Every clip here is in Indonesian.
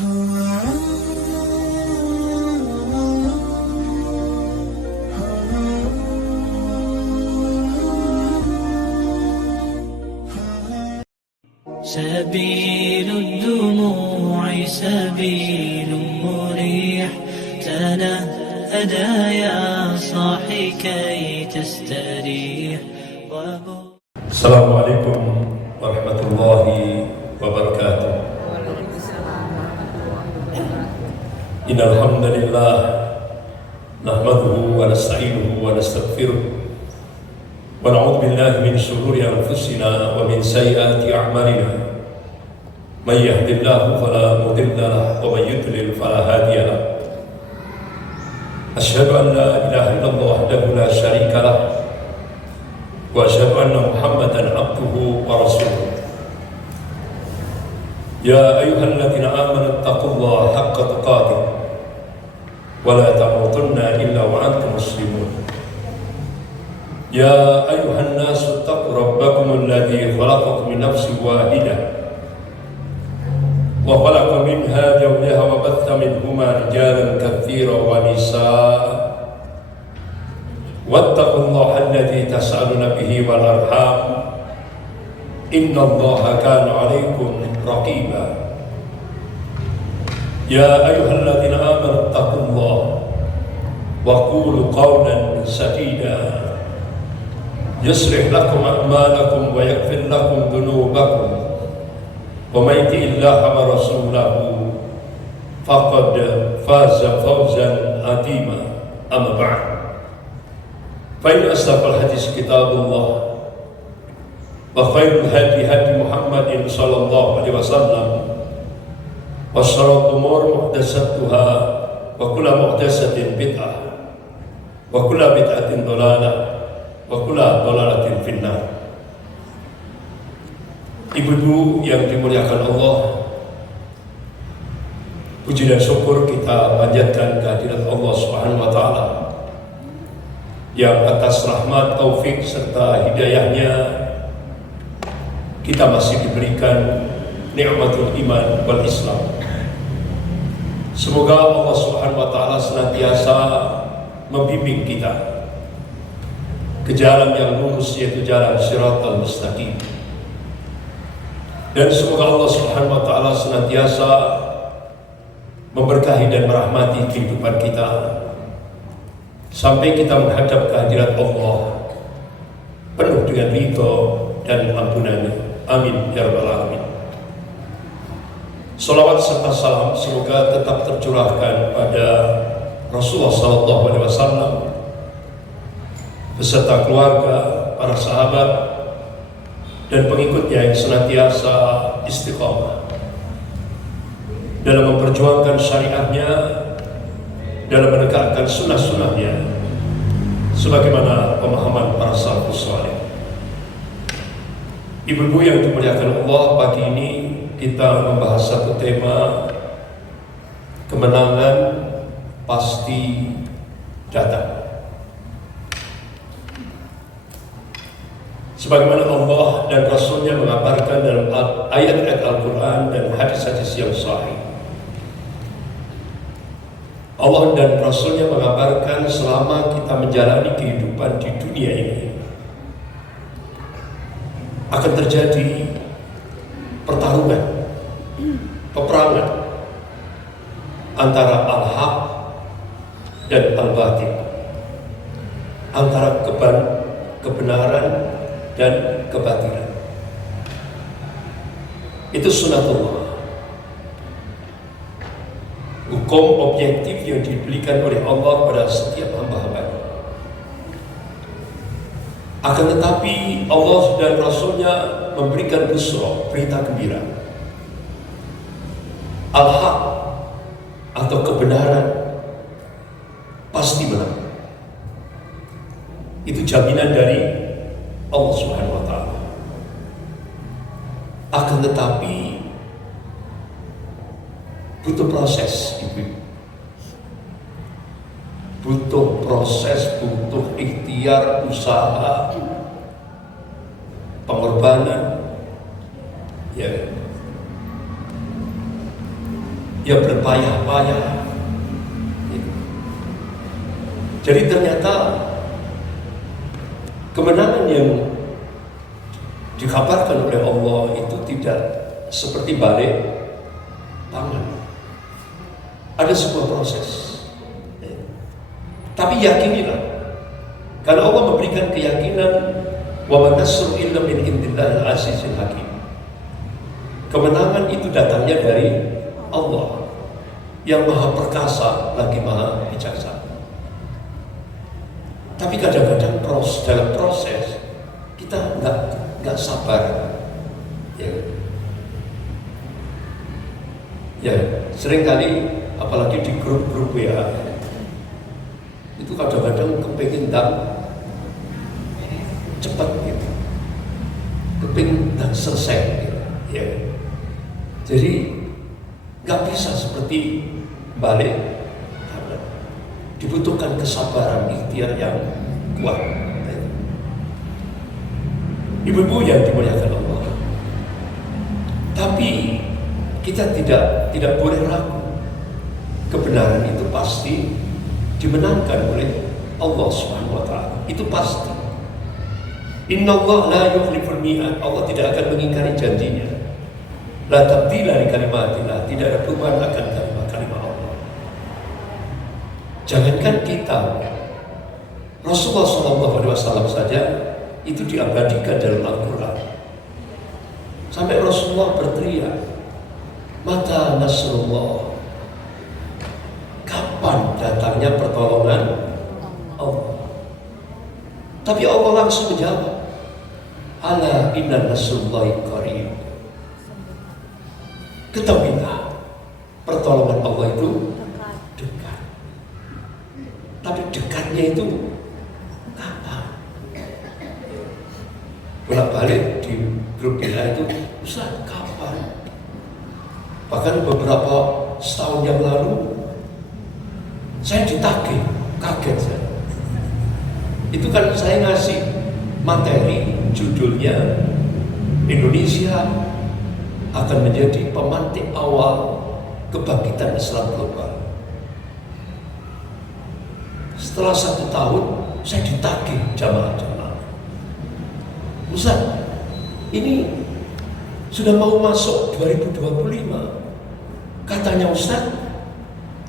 سبيل الدموع سبيل مريح، تنهدى يا صاحي كي تستريح. السلام عليكم ورحمة الله وبركاته. إن الحمد لله نحمده ونستعينه ونستغفره ونعوذ بالله من شرور أنفسنا ومن سيئات أعمالنا. من يهد الله فلا مضل له ومن يضلل فلا هادي له. أشهد أن لا إله إلا الله وحده لا شريك له وأشهد أن محمدا عبده ورسوله. يا أيها الذين آمنوا اتقوا الله حق تقاته ولا تموتن إلا وأنتم مسلمون. يا أيها الناس اتقوا ربكم الذي خلقكم من نفس واحدة وخلق منها زوجها وبث منهما رجالا كثيرا ونساء واتقوا الله الذي تسألون به والأرحام إن الله كان عليكم رقيبا. يا أيها الذين آمنوا اتقوا الله وقولوا قولا سديدا يصلح لكم أعمالكم ويغفر لكم ذنوبكم ومن يطع الله ورسوله فقد فاز فوزا عظيما. أما بعد، فإن أصدق الحديث كتاب الله وخير الهدي هدي محمد صلى الله عليه وسلم وشر الأمور محدثاتها وكل محدثة بدعة وكل بدعة ضلالة وكل ضلالة في النار. Ibu-ibu yang dimuliakan Allah, puji dan syukur kita panjatkan kehadirat Allah Subhanahu wa taala yang atas rahmat, taufik serta hidayahnya kita masih diberikan nikmatul iman wal Islam. Semoga Allah Subhanahu wa taala senantiasa membimbing kita ke jalan yang lurus, yaitu jalan Shiratal Mustaqim. Dan semoga Allah Subhanahu wa taala senantiasa memberkahi dan merahmati kehidupan kita sampai kita menghadap kehadirat Allah penuh dengan ridho dan ampunannya. Amin ya rabbal alamin. Salawat serta salam semoga tetap tercurahkan pada Rasulullah SAW beserta keluarga, para sahabat, dan pengikutnya yang senantiasa istiqamah dalam memperjuangkan syariatnya, dalam menegakkan sunnah-sunnahnya sebagaimana pemahaman para salafus saleh. Ibu-ibu yang dimuliakan Allah, pagi ini kita membahas satu tema, kemenangan pasti datang. Sebagaimana Allah dan Rasulnya mengabarkan dalam ayat-ayat Al-Quran dan hadis-hadis yang sahih. Allah dan Rasulnya mengabarkan selama kita menjalani kehidupan di dunia ini akan terjadi pertarungan, peperangan antara al-haq dan al-batil, antara kebenaran dan kebatilan. Itu sunnatullah, hukum objektif yang diberikan oleh Allah pada setiap hamba-hambanya. Akan tetapi Allah dan Rasulnya memberikan busra, berita gembira. Al-haq atau kebenaran pasti menang. Itu jaminan dari Allah Subhanahu wa taala. Akan tetapi butuh proses, Ibu. Butuh proses, butuh ikhtiar, usaha, pengorbanan, ya, dia berpayah-payah. Jadi ternyata kemenangan yang dikabarkan oleh Allah itu tidak seperti balik tangan. Ada sebuah proses. Tapi yakinilah, karena Allah memberikan keyakinan, wa man nasru illa min indillahil azizil hakim. Kemenangan itu datangnya dari Allah yang maha perkasa lagi maha bijaksana. Tapi kadang-kadang dalam proses kita nggak sabar, ya seringkali apalagi di grup-grup ya, itu kadang-kadang kepingin cepat gitu, kepingin selesai gitu, ya. Jadi nggak bisa seperti balik, dibutuhkan kesabaran, ikhtiar yang kuat. Ibu-ibu yang dimuliakan Allah, tapi kita tidak boleh ragu. Kebenaran itu pasti dimenangkan oleh Allah Subhanahu wa taala. Itu pasti. Innallaha la yukhliful mi'ad. Allah tidak akan mengingkari janjinya. La tabdila li kalimatillah. Tidak ada perubahan akan kalimat Allah. Jangankan kita, Rasulullah SAW saja itu diabadikan dalam Al-Quran. Sampai Rasulullah berteriak, mata nasrullah, kapan datangnya pertolongan Allah? Tapi Allah langsung menjawab, ala inna nasrullahi qarib. Ketahuilah, pertolongan Allah itu dekat. Tapi dekatnya itu kapan? Bolak-balik di grup kita itu, Ustaz, kapan? Bahkan beberapa setahun yang lalu saya ditagih, kaget saya. Itu kan saya ngasih materi, judulnya Indonesia akan menjadi pemantik awal kebangkitan Islam global. Setelah 1 tahun saya ditagih jamaah-jamaah, Ustaz, ini sudah mau masuk 2025. Katanya Ustaz,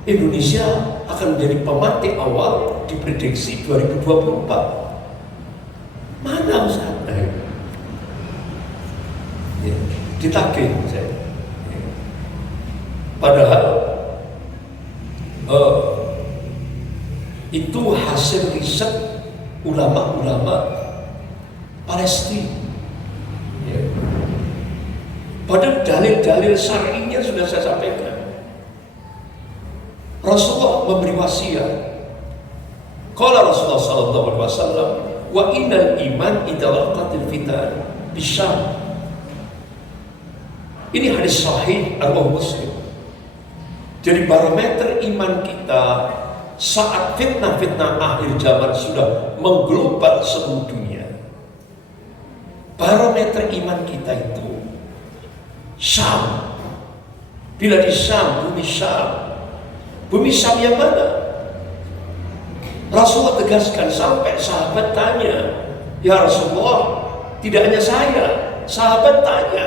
Indonesia akan menjadi pemantik awal diprediksi 2024. Mana Ustaz? Ya, ditagih saya. Padahal itu hasil riset ulama-ulama Palestina. Ya. Padahal dalil-dalil syar'inya sudah saya sampaikan. Rasulullah memberi wasiat. Qala Rasulullah sallallahu alaihi wasallam, wa innal iman idza waqatil fitan bisyam. Ini hadis sahih riwayat Muslim. Jadi barometer iman kita saat fitnah-fitnah akhir zaman sudah mengglobal seluruh dunia. Barometer iman kita itu Syam. Bila di Syam, bumi Syam. Bumi Syam yang mana? Rasulullah tegaskan sampai sahabat tanya, ya Rasulullah, tidak hanya saya, sahabat tanya,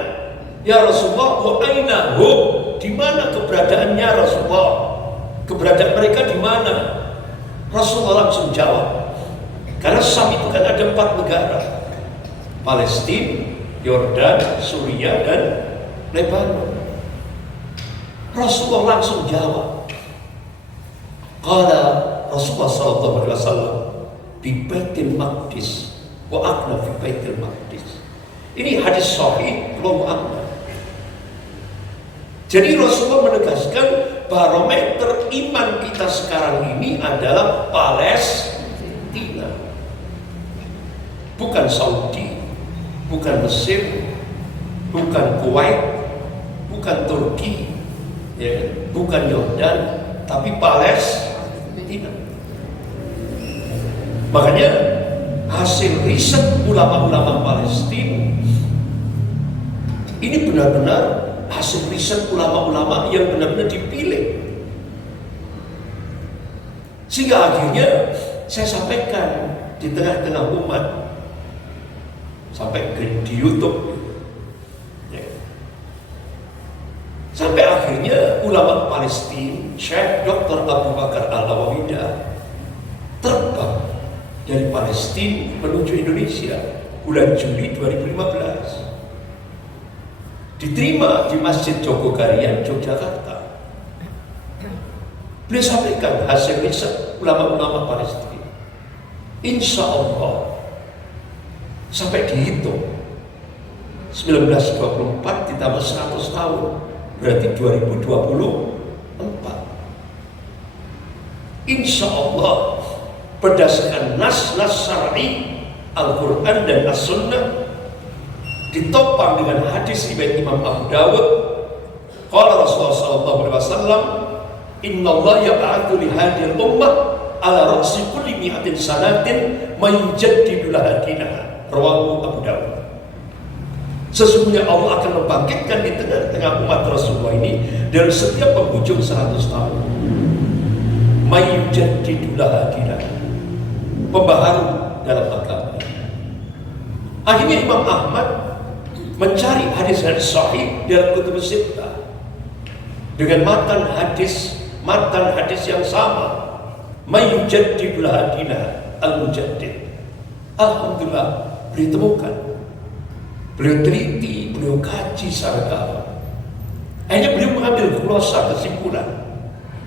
ya Rasulullah, wa aina hum? Di mana keberadaannya Rasulullah? Keberadaan mereka di mana? Rasulullah langsung jawab. Karena Syam itu kan ada 4 negara. Palestina, Yordan, Suriah, dan Lebanon. Rasulullah langsung jawab. Qala Rasulullah sallallahu alaihi wasallam bi Baitul Maqdis wa aqna fi Baitul Maqdis. Ini hadis sahih belum ada. Jadi Rasulullah menegaskan barometer iman kita sekarang ini adalah Palestina. Bukan Saudi, bukan Mesir, bukan Kuwait, bukan Turki, ya, bukan Yordan, tapi Palestina. Makanya hasil riset ulama-ulama Palestina ini benar-benar hasil riset ulama-ulama yang benar-benar dipilih. Sehingga akhirnya saya sampaikan di tengah-tengah umat, sampai di YouTube. Sampai akhirnya ulama Palestina, Syekh Dr. Abu Bakar Al-Awawidah, terbang dari Palestina menuju Indonesia bulan Juli 2015. Diterima di Masjid Jogokarian, Yogyakarta. Beliau sampaikan hasil riset ulama-ulama Palestina. Insya Allah, sampai dihitung 1924 ditambah 100 tahun, berarti 2024. Insya Allah, berdasarkan nas-nas syar'i Al-Quran dan As-Sunnah, ditopang dengan hadis riwayat Imam Abu Dawud, qala Rasulullah sallallahu alaihi wasallam, innallaha yab'atsu li hadhihi ummah ala ra'si kulli mi'atin sanatin may yujaddidu laha dinaha. Rawahu Abu Dawud. Sesungguhnya Allah akan membangkitkan di tengah-tengah umat Rasulullah ini dari setiap penghujung 100 tahun. May yujaddidu laha dinaha. Pembaharu dalam agama. Akhirnya Imam Ahmad mencari hadis-hadis sahih dalam kutub sittah dengan matan hadis yang sama. May yujaddidu laha dinaha al-mujaddid. Alhamdulillah, beliau temukan, beliau teliti, beliau kaji secara dalam. Akhirnya beliau mengambil khulasa kesimpulan.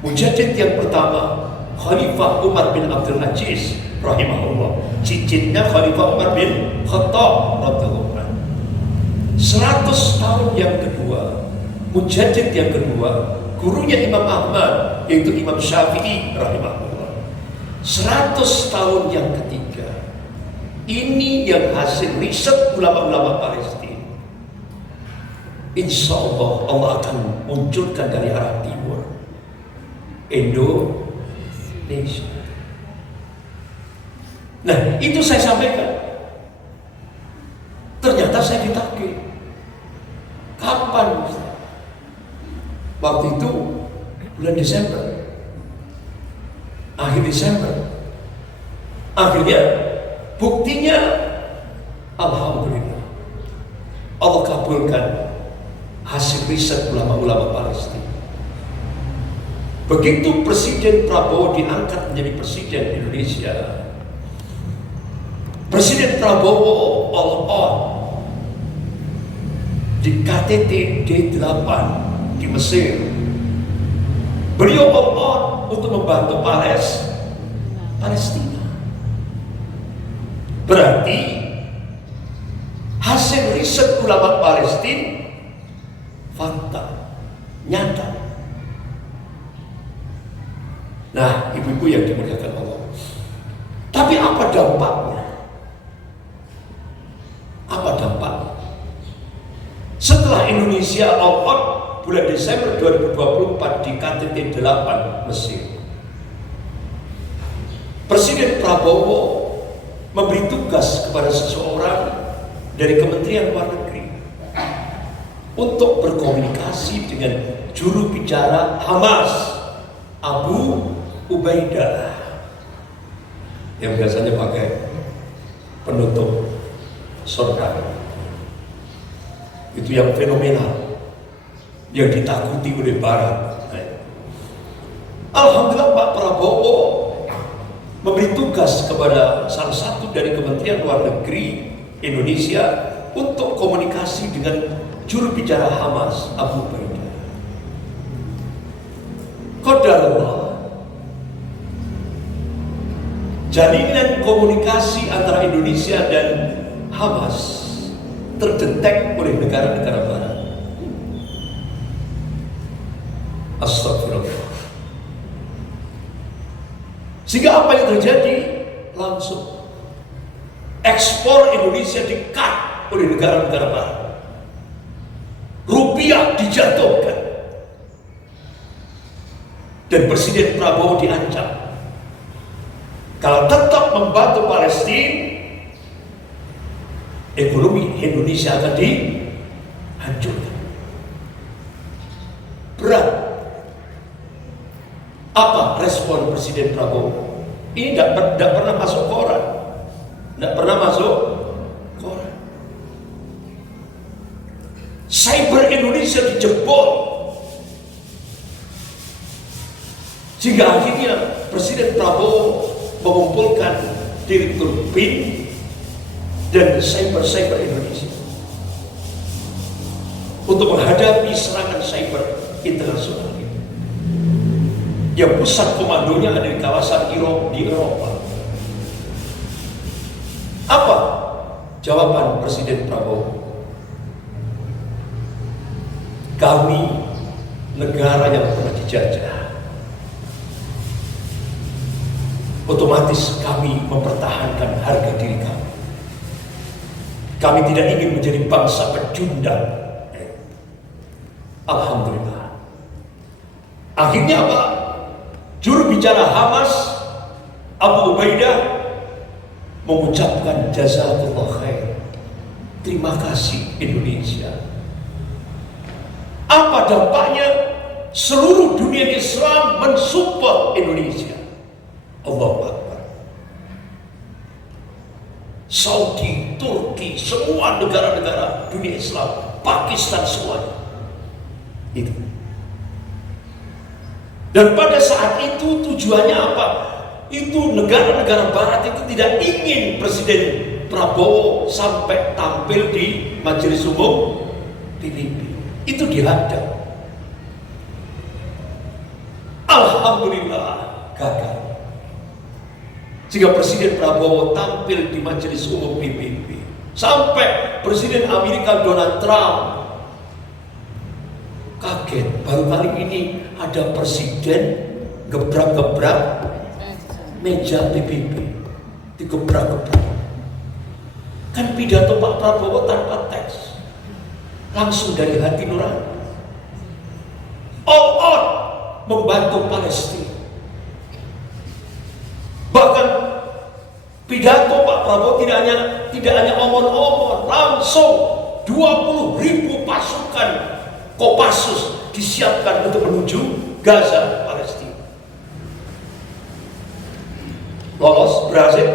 Mujaddid yang pertama Khalifah Umar bin Abdul Aziz rahimahullah, cicitnya Khalifah Umar bin Khattab radhiyallahu anhu. 100 tahun yang kedua, Mujaddid yang kedua, gurunya Imam Ahmad yaitu Imam Syafi'i rahimahullah. 100 tahun yang ketiga, ini yang hasil riset ulama-ulama Palestina. Insya Allah, Allah akan munculkan dari arah timur Indonesia. Nah, itu saya sampaikan. Ternyata saya ditagih. Kapan? Waktu itu bulan Desember, akhir Desember. Akhirnya buktinya, alhamdulillah, Allah kabulkan hasil riset ulama-ulama Palestina. Begitu Presiden Prabowo diangkat menjadi Presiden Indonesia, Presiden Prabowo all on di KTT D8 di Mesir. Beliau all on untuk membantu Palestina. Berarti hasil riset ulama Palestina fakta, nyata. Nah, ibu-ibu yang dimuliakan Allah, tapi apa dampaknya? Apa dampaknya? Setelah Indonesia all out bulan Desember 2024 di KTT 8 Mesir, Presiden Prabowo memberi tugas kepada seseorang dari Kementerian Luar Negeri untuk berkomunikasi dengan juru bicara Hamas, Abu Ubaidah, yang biasanya pakai penutup sorga. Itu yang fenomenal, yang ditakuti oleh Barat. Alhamdulillah, Pak Prabowo memberi tugas kepada salah satu dari Kementerian Luar Negeri Indonesia untuk komunikasi dengan juru bicara Hamas, Abu Ubaidah. Qadarullah, jalinan komunikasi antara Indonesia dan Hamas terdetek oleh negara-negara Barat. Astagfirullah. Sehingga apa yang terjadi? Langsung ekspor Indonesia di-cut oleh negara-negara Barat. Rupiah dijatuhkan. Dan Presiden Prabowo diancam, kalau tetap membantu Palestina, ekonomi Indonesia akan dihancurkan. Apa respon Presiden Prabowo? Ini tidak pernah masuk koran. Tidak pernah masuk koran. Cyber Indonesia dijebol. Sehingga akhirnya Presiden Prabowo mengumpulkan Direktur BIN dan Cyber Indonesia untuk menghadapi serangan cyber internasional ini. Yang pusat komandonya ada di kawasan Eropa. Apa jawaban Presiden Prabowo? Kami negara yang pernah dijajah. Otomatis kami mempertahankan harga diri kami. Kami tidak ingin menjadi bangsa pecundang. Alhamdulillah. Akhirnya apa? Juru bicara Hamas, Abu Ubaidah, mengucapkan jazakallah khair. Terima kasih Indonesia. Apa dampaknya? Seluruh dunia Islam mensupport Indonesia. Allahu Akbar. Saudi, Turki, semua negara-negara dunia Islam, Pakistan semuanya. Itu. Dan pada saat itu tujuannya apa? Itu negara-negara barat itu tidak ingin Presiden Prabowo sampai tampil di Majelis Umum PBB. Itu dihadang. Alhamdulillah gagal. Sehingga Presiden Prabowo tampil di Majelis Umum PBB. Sampai Presiden Amerika Donald Trump kaget, baru kali ini ada presiden gebrak-gebrak meja PBB, digebrak-gebrak. Kan pidato Pak Prabowo tanpa teks, langsung dari hati nurani. All out membantu Palestina. Bahkan pidato Pak Prabowo tidak hanya omong-omong, langsung 20.000 pasukan Kopassus disiapkan untuk menuju Gaza, Palestina. Lolos, berhasil.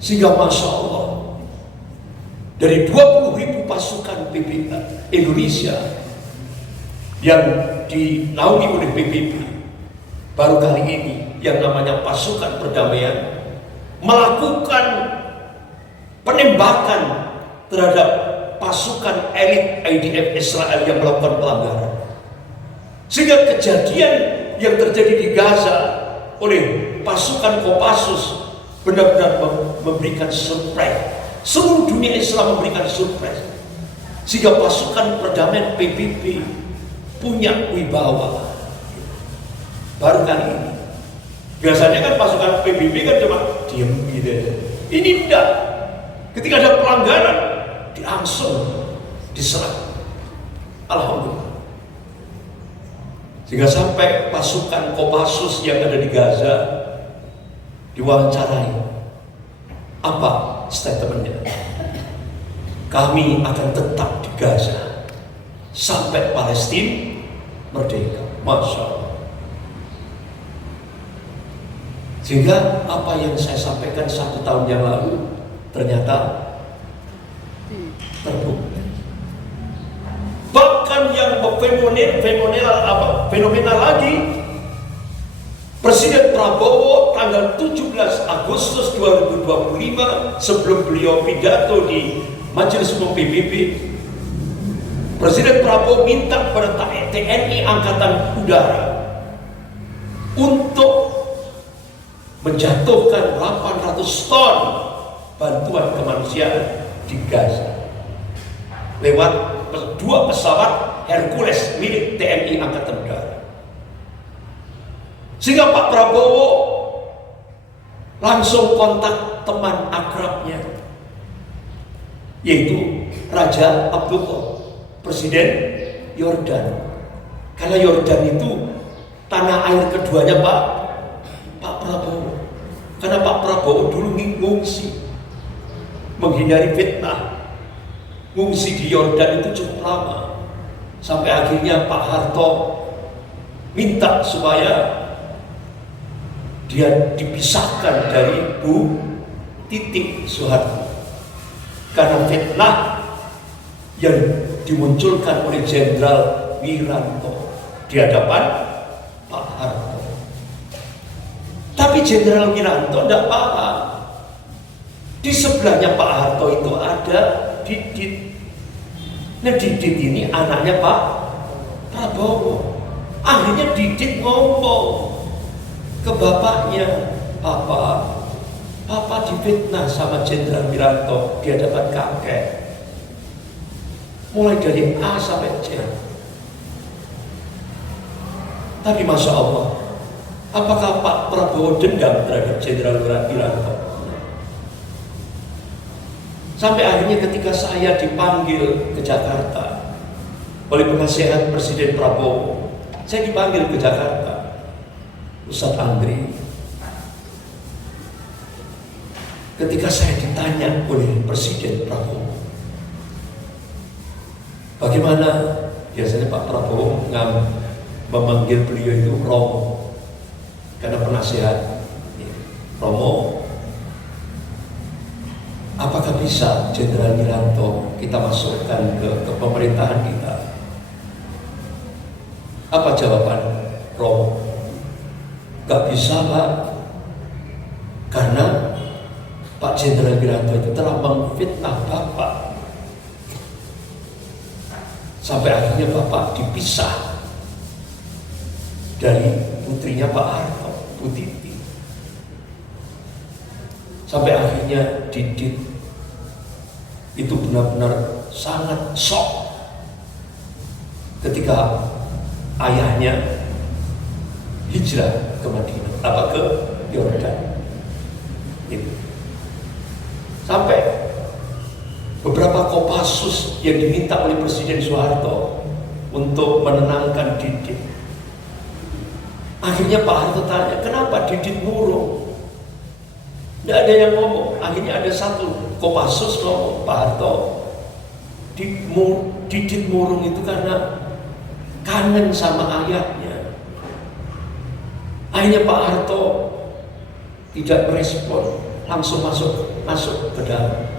Sehingga Masya Allah, dari 20.000 pasukan PBB Indonesia yang dinaungi oleh PBB, baru kali ini yang namanya pasukan perdamaian melakukan penembakan terhadap pasukan elit IDF Israel yang melakukan pelanggaran. Sehingga kejadian yang terjadi di Gaza oleh pasukan Kopassus benar-benar memberikan surprise. Seluruh dunia Islam memberikan surprise. Sehingga pasukan perdamaian PBB punya wibawa. Baru kali ini. Biasanya kan pasukan PBB kan cuma diam gitu. Ini tidak. Ketika ada pelanggaran, langsung diserang. Alhamdulillah. Sehingga sampai pasukan Kopassus yang ada di Gaza diwawancarai. Apa statementnya? Kami akan tetap di Gaza sampai Palestina merdeka. Masya Allah. Sehingga apa yang saya sampaikan 1 tahun yang lalu ternyata terbukti. Bahkan yang fenomenal lagi, Presiden Prabowo tanggal 17 Agustus 2025 sebelum beliau pidato di Majelis Umum PBB, Presiden Prabowo minta kepada TNI Angkatan Udara untuk menjatuhkan 800 ton bantuan kemanusiaan di Gaza lewat 2 pesawat Hercules milik TNI Angkatan Udara. Sehingga Pak Prabowo langsung kontak teman akrabnya, yaitu Raja Abdullah, Presiden Yordan. Karena Yordan itu tanah air keduanya Pak Prabowo. Karena Pak Prabowo dulu ngungsi, menghindari fitnah. Ngungsi di Yordan itu cukup lama. Sampai akhirnya Pak Harto minta supaya dia dipisahkan dari Bu Titi Soeharto karena fitnah yang dimunculkan oleh Jenderal Wiranto di hadapan Pak Harto. Tapi Jenderal Wiranto tidak paham. Di sebelahnya Pak Harto itu ada Didit. Nah, Didit ini anaknya Pak Prabowo. Akhirnya Didit ngomong ke bapaknya, Papa difitnah sama Jenderal Wiranto di hadapan kakek. Mulai dari A sampai Z. Tapi Masya Allah, apakah Pak Prabowo dendam terhadap Jenderal Wiranto? Sampai akhirnya ketika saya dipanggil ke Jakarta oleh penasihat Presiden Prabowo, saya dipanggil ke Jakarta, Ustadz Andri. Ketika saya ditanya oleh Presiden Prabowo, bagaimana biasanya Pak Prabowo memanggil beliau itu Romo, karena penasihat Romo, apakah bisa Jenderal Wiranto kita masukkan ke pemerintahan kita? Apa jawaban Romo? Gak bisa, Pak, karena Pak Jenderal Wiranto itu telah memfitnah Bapak sampai akhirnya Bapak dipisah dari putrinya Pak Harto, Bu Titi. Sampai akhirnya Didit itu benar-benar sangat shock ketika ayahnya hijrah ke Madinah, ke Yordan. Sampai beberapa Kopassus yang diminta oleh Presiden Soeharto untuk menenangkan Didit. Akhirnya Pak Harto tanya, kenapa Didit murung? Tidak ada yang ngomong. Akhirnya ada satu Kopassus ngomong, Pak Harto, Didit murung itu karena kangen sama ayahnya. Akhirnya Pak Harto tidak merespon, langsung masuk ke dalam.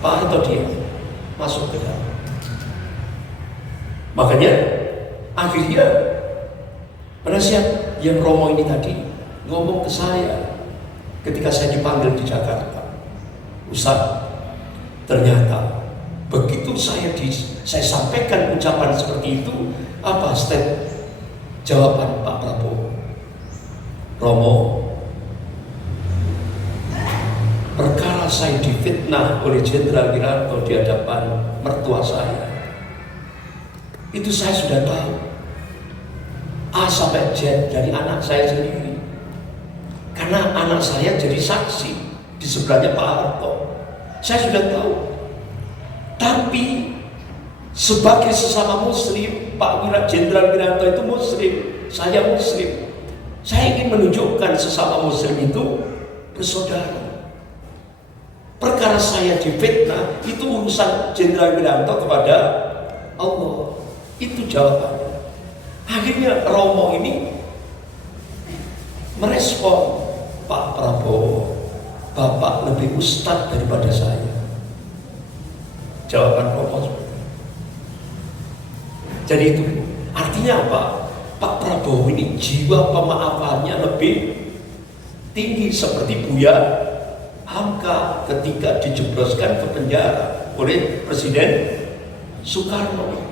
Pak Harto diam, masuk ke dalam. Makanya akhirnya penasihat yang Romo ini tadi ngomong ke saya ketika saya dipanggil di Jakarta, Ustaz, ternyata begitu saya sampaikan ucapan seperti itu, apa jawaban Pak Prabowo? Romo, perkara saya difitnah oleh Jenderal Wiranto di hadapan mertua saya, itu saya sudah tahu A sampai Z dari anak saya sendiri, karena anak saya jadi saksi di sebelahnya Pak Harto. Saya sudah tahu. Tapi sebagai sesama Muslim, Jenderal Wiranto itu Muslim, saya Muslim. Saya ingin menunjukkan sesama Muslim itu bersaudara. Perkara saya difitnah itu urusan Jenderal Wiranto kepada Allah. Itu jawabannya. Akhirnya Romo ini merespon, Pak Prabowo, Bapak lebih ustadz daripada saya. Jawaban Romo. Jadi itu artinya apa? Pak Prabowo ini jiwa pemaafannya lebih tinggi, seperti Buya Hamka ketika dijebloskan ke penjara oleh Presiden Soekarno.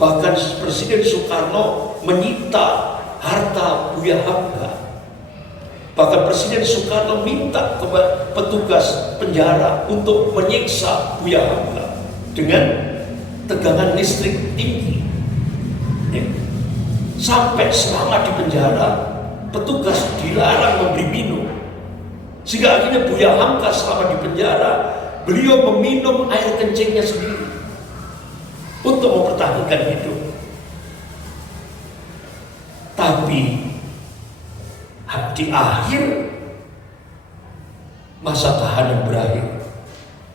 Bahkan Presiden Soekarno menyita harta Buya Hamka. Bahkan Presiden Soekarno minta kepada petugas penjara untuk menyiksa Buya Hamka dengan tegangan listrik tinggi. Sampai selama di penjara, petugas dilarang memberi minum. Sehingga akhirnya Buya Hamka selama di penjara, beliau meminum air kencingnya sendiri untuk mempertahankan hidup. Tapi di akhir masa tahanan berakhir,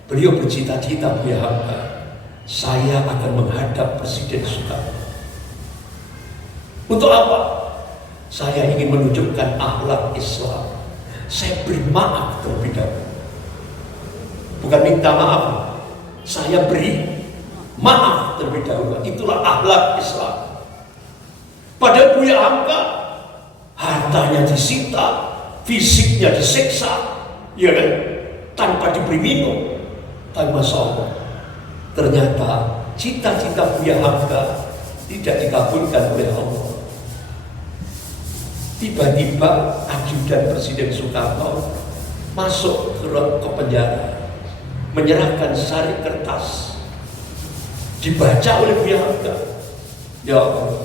beliau bercita-cita Buya Hamka saya akan menghadap Presiden Soekarno. Untuk apa? Saya ingin menunjukkan akhlak Islam. Saya beri maaf terlebih dahulu. Bukan minta maaf, saya beri maaf terlebih dahulu. Itulah akhlak Islam. Pada Buya Hamka, hartanya disita, fisiknya disiksa, ya kan? Tanpa diberi minum. Tapi Masya Allah, ternyata cita-cita Buya Hamka tidak dikabulkan oleh Allah. Tiba-tiba ajudan Presiden Soekarno masuk ke penjara, menyerahkan sari kertas, dibaca oleh Buya Hamka. Ya Allah,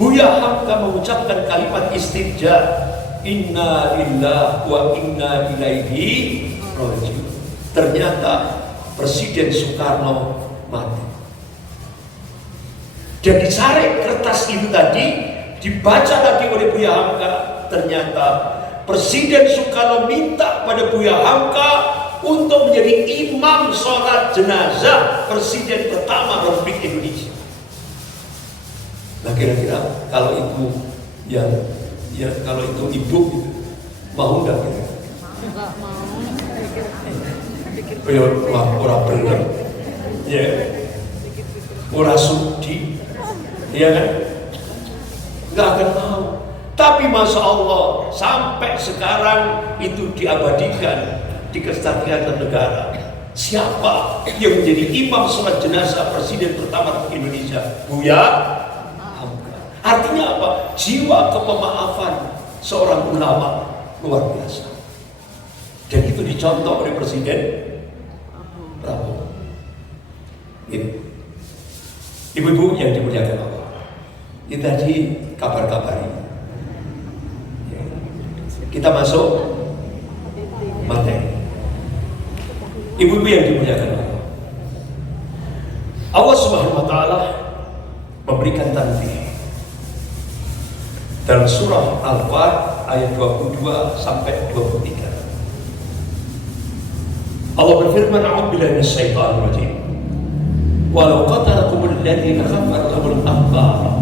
Buya Hamka mengucapkan kalimat istirja, inna lillahi wa inna ilaihi raji'un. Ternyata Presiden Soekarno mati. Dan di sari kertas itu tadi dibaca lagi oleh Buya Hamka. Ternyata Presiden Soekarno minta pada Buya Hamka untuk menjadi imam sholat jenazah Presiden pertama Republik Indonesia. Nah kira-kira kalau itu kalau itu ibu gitu, mau nggak kira? Nggak mau. Orang bener, ya, orang sudi, ya kan? Nggak akan mau. Tapi Masya Allah, sampai sekarang itu diabadikan di Kesatuan Negara. Siapa yang menjadi imam sholat jenazah Presiden pertama di Indonesia? Buya Hamka. Artinya apa? Jiwa kepemaafan seorang ulama luar biasa. Dan itu dicontoh oleh Presiden Prabowo. Ini ibu-ibu yang dimuliakan Allah. Ini tadi kabar-kabar ini. Kita masuk materi. Ibu-ibu yang dimuliakan Allah. Allah Subhanahu wa taala memberikan tanbih dalam surah Al-Fat ayat 22 sampai 23. Allah berfirman, a'udzubillahi minasyaitonir rajim. Walau qatalakumul ladzina kafaru lahumul anfar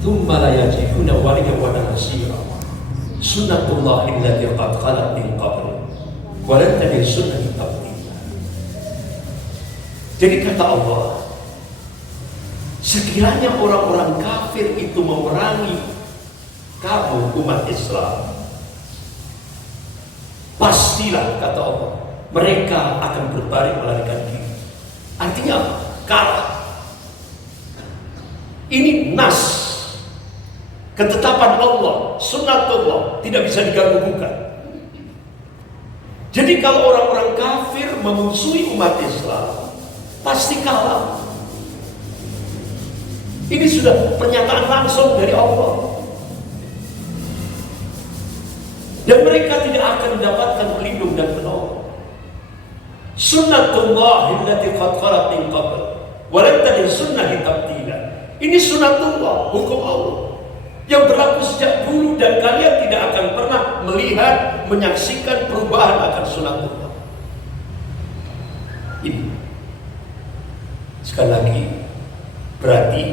thumma la yajiduna waliyyan wa nasira. Sunnatullahi allati qad khalat min qabl wa lan tajid sunnatan tabdila. Jadi kata Allah, sekiranya orang-orang kafir itu memerangi kamu umat Islam, pastilah kata Allah, mereka akan berbaring melarikan diri. Artinya apa? Kalah. Ini nas, ketetapan Allah, sunnatullah, tidak bisa diganggu-gugat. Jadi kalau orang-orang kafir memusuhi umat Islam, pasti kalah. Ini sudah pernyataan langsung dari Allah. Dan mereka tidak akan mendapatkan pelindung dan penolong. Sunnatullah allati qad khalat min qabl wa lan tajid sunnatan tabdila. Ini sunnatullah, hukum Allah yang berlaku sejak dulu dan kalian tidak akan pernah melihat, menyaksikan perubahan akan sunnatullah. Ini sekali lagi berarti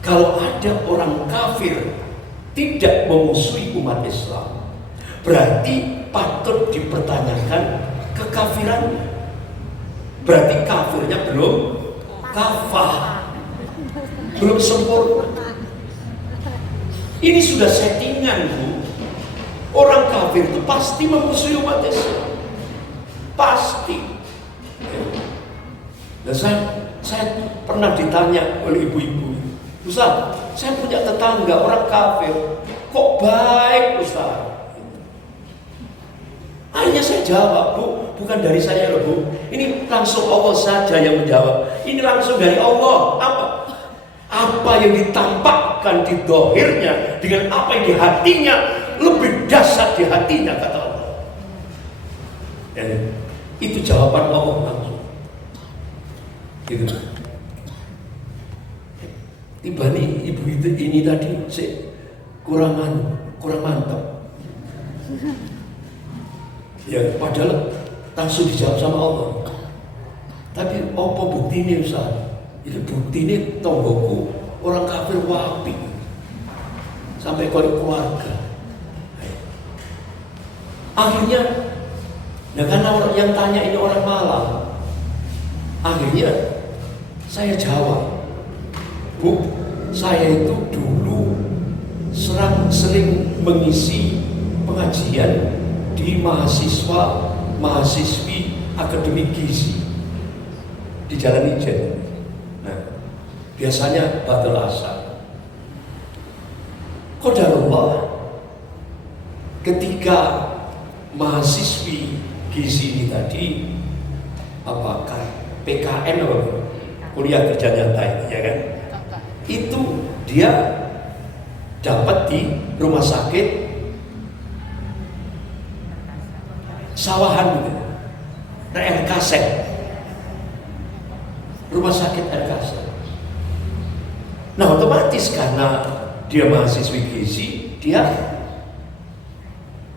kalau ada orang kafir tidak memusuhi umat Islam, berarti patut dipertanyakan kekafirannya. Berarti kafirnya belum kafah, belum sempurna. Ini sudah settingan, Bu. Orang kafir itu pasti memusuhi umat Islam, pasti. Dan saya pernah ditanya oleh ibu-ibu, Ustaz, saya punya tetangga orang kafir, kok baik Ustaz? Akhirnya saya jawab, Bu, bukan dari saya loh, Bu. Ini langsung Allah saja yang menjawab. Ini langsung dari Allah. Apa yang ditampakkan di dohirnya dengan apa yang di hatinya lebih dahsyat di hatinya, kata Allah. Dan itu jawaban Allah langsung. Gitu. Tiba nih ibu itu ini tadi kurang mantap. Ya padahal langsung dijawab sama Allah. Tapi apa buktine Ustaz? Ini buktine tonggoku orang kafir wapi. Sampai koyo keluarga. Akhirnya, karena orang yang tanya ini orang Malang, akhirnya saya jawab, Bu, saya itu dulu sering mengisi pengajian di mahasiswi Akademi Gizi di Jalan Ijen. Nah, biasanya Badal Asar. Qadarullah, ketika mahasiswi gizi ini tadi apakah PKN atau kuliah kerja nyata itu, ya kan? Itu dia dapat di rumah sakit Sawahan gitu. RKZ. Rumah sakit RKZ. Nah, otomatis karena dia mahasiswi gizi, dia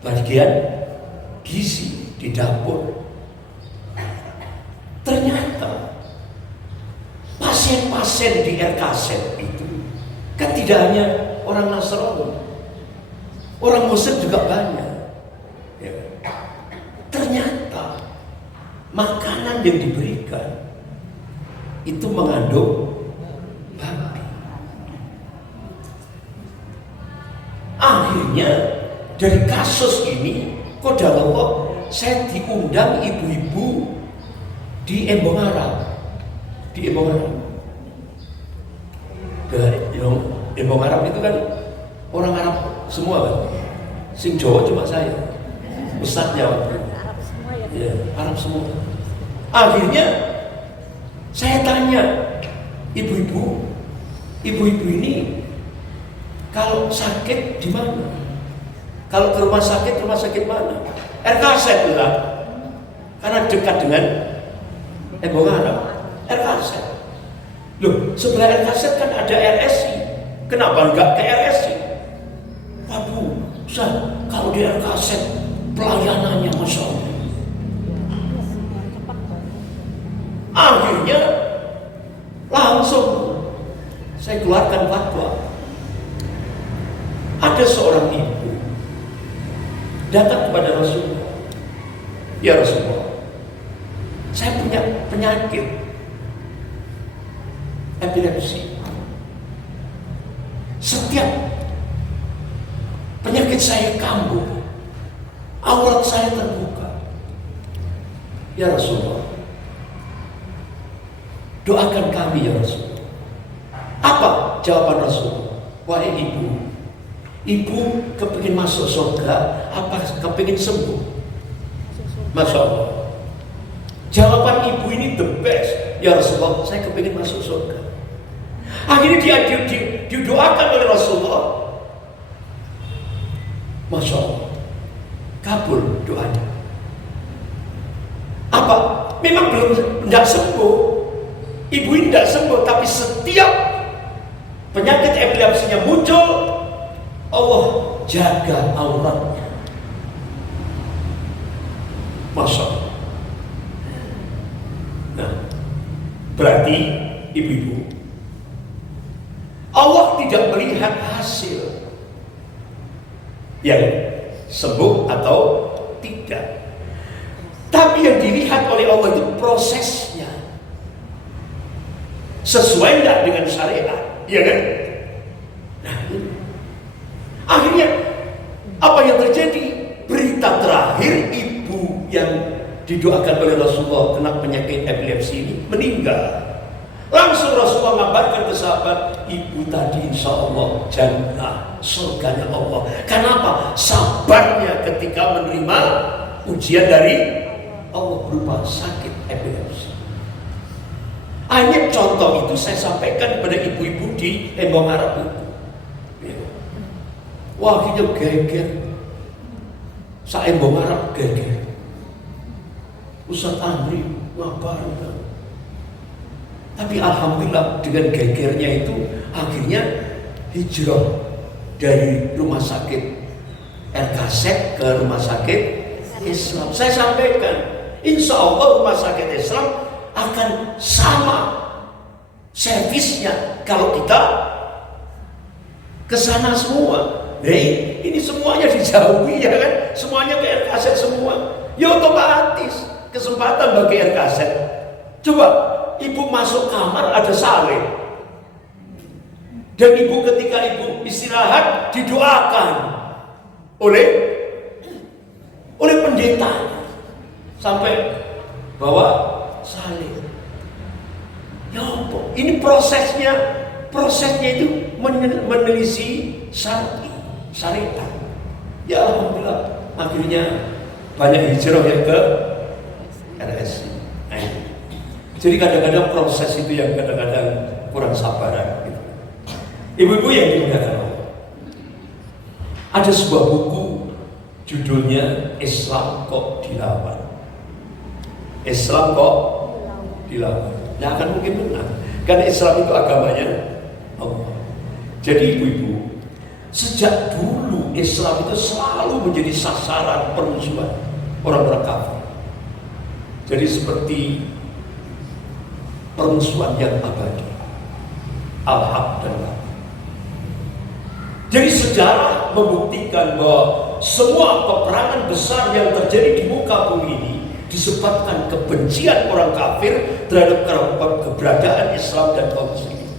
bagian gizi di dapur. Ternyata pasien-pasien di RKZ itu kan tidak hanya orang Nasrani, orang Muslim juga banyak. Ya. Ternyata makanan yang diberikan itu mengandung babi. Akhirnya dari kasus ini, qadarullah, saya diundang ibu-ibu di Embong Arab. Di Embong Arab. Embong Arab itu kan orang Arab semua kan. Sing Jawa cuma saya. Ustadznya Arab semua ya. Ya, Arab semua. Akhirnya saya tanya ibu-ibu ini kalau sakit di mana? Kalau ke rumah sakit mana? RKZ lah. Karena dekat dengan Embong Arab. RKZ. Loh, sebelah RKZ kan ada RSI. Kenapa enggak ke RSI? Waduh, Ustaz, kalau di RKZ pelayanannya Masya Allah. Akhirnya langsung saya keluarkan fatwa. Ada seorang ibu datang kepada Rasulullah. Ya Rasulullah, saya punya penyakit epilepsi. Setiap penyakit saya kambuh, aurat saya terbuka. Ya Rasulullah, doakan kami ya Rasulullah. Apa jawaban Rasulullah? Wahai ibu kepingin masuk surga, apa kepingin sembuh? Masya Allah. Jawaban ibu ini the best. Ya Rasulullah, saya kepingin masuk surga. Akhirnya dia didoakan oleh Rasulullah. Masya Allah, kabul doanya. Apa? Memang tidak sembuh. Ibu ini tidak sembuh, tapi setiap penyakit epilepsinya muncul, Allah jaga auratnya. Masya Allah. Nah, berarti ibu-ibu, Allah tidak melihat hasil yang sembuh atau tidak, tapi yang dilihat oleh Allah itu prosesnya. Sesuai enggak dengan syariat, iya kan? Nah, akhirnya apa yang terjadi? Berita terakhir, ibu yang didoakan oleh Rasulullah kena penyakit epilepsi ini meninggal. Langsung Rasulullah ngabarkan ke sahabat, ibu tadi insya Allah jannah, surganya Allah. Kenapa? Sabarnya ketika menerima ujian dari Allah berupa sakit epilepsi. Hanya contoh itu saya sampaikan kepada ibu-ibu di Embong Arab itu. Wah, akhirnya geger. Sa Embong Arab geger. Ustaz Andri ngabarin. Tapi alhamdulillah dengan gegernya itu akhirnya hijrah dari rumah sakit RKZ ke rumah sakit Islam. Saya sampaikan, insya Allah rumah sakit Islam akan sama servisnya kalau kita ke sana semua. Ini semuanya dijauhi ya kan, semuanya ke RKZ semua. Ya otomatis kesempatan bagi RKZ. Coba ibu masuk kamar ada saleh, dan ibu ketika ibu istirahat didoakan oleh pendeta sampai bawa saleh. Ya apa? Ini prosesnya itu menelisih syariat. Ya alhamdulillah akhirnya banyak hijrah yang ke RSI. Jadi kadang-kadang proses itu yang kadang-kadang kurang sabaran gitu. Ibu-ibu yang dimuliakan Allah, ada sebuah buku judulnya Islam Kok Dilawan. Islam kok dilawan. Nggak akan mungkin benar, karena Islam itu agamanya Allah. Jadi ibu-ibu, sejak dulu Islam itu selalu menjadi sasaran permusuhan orang-orang kafir. Jadi seperti permusuhan yang abadi, al-haq dan batil. Jadi sejarah membuktikan bahwa semua peperangan besar yang terjadi di muka bumi ini disebabkan kebencian orang kafir terhadap keberadaan Islam dan kaum muslimin.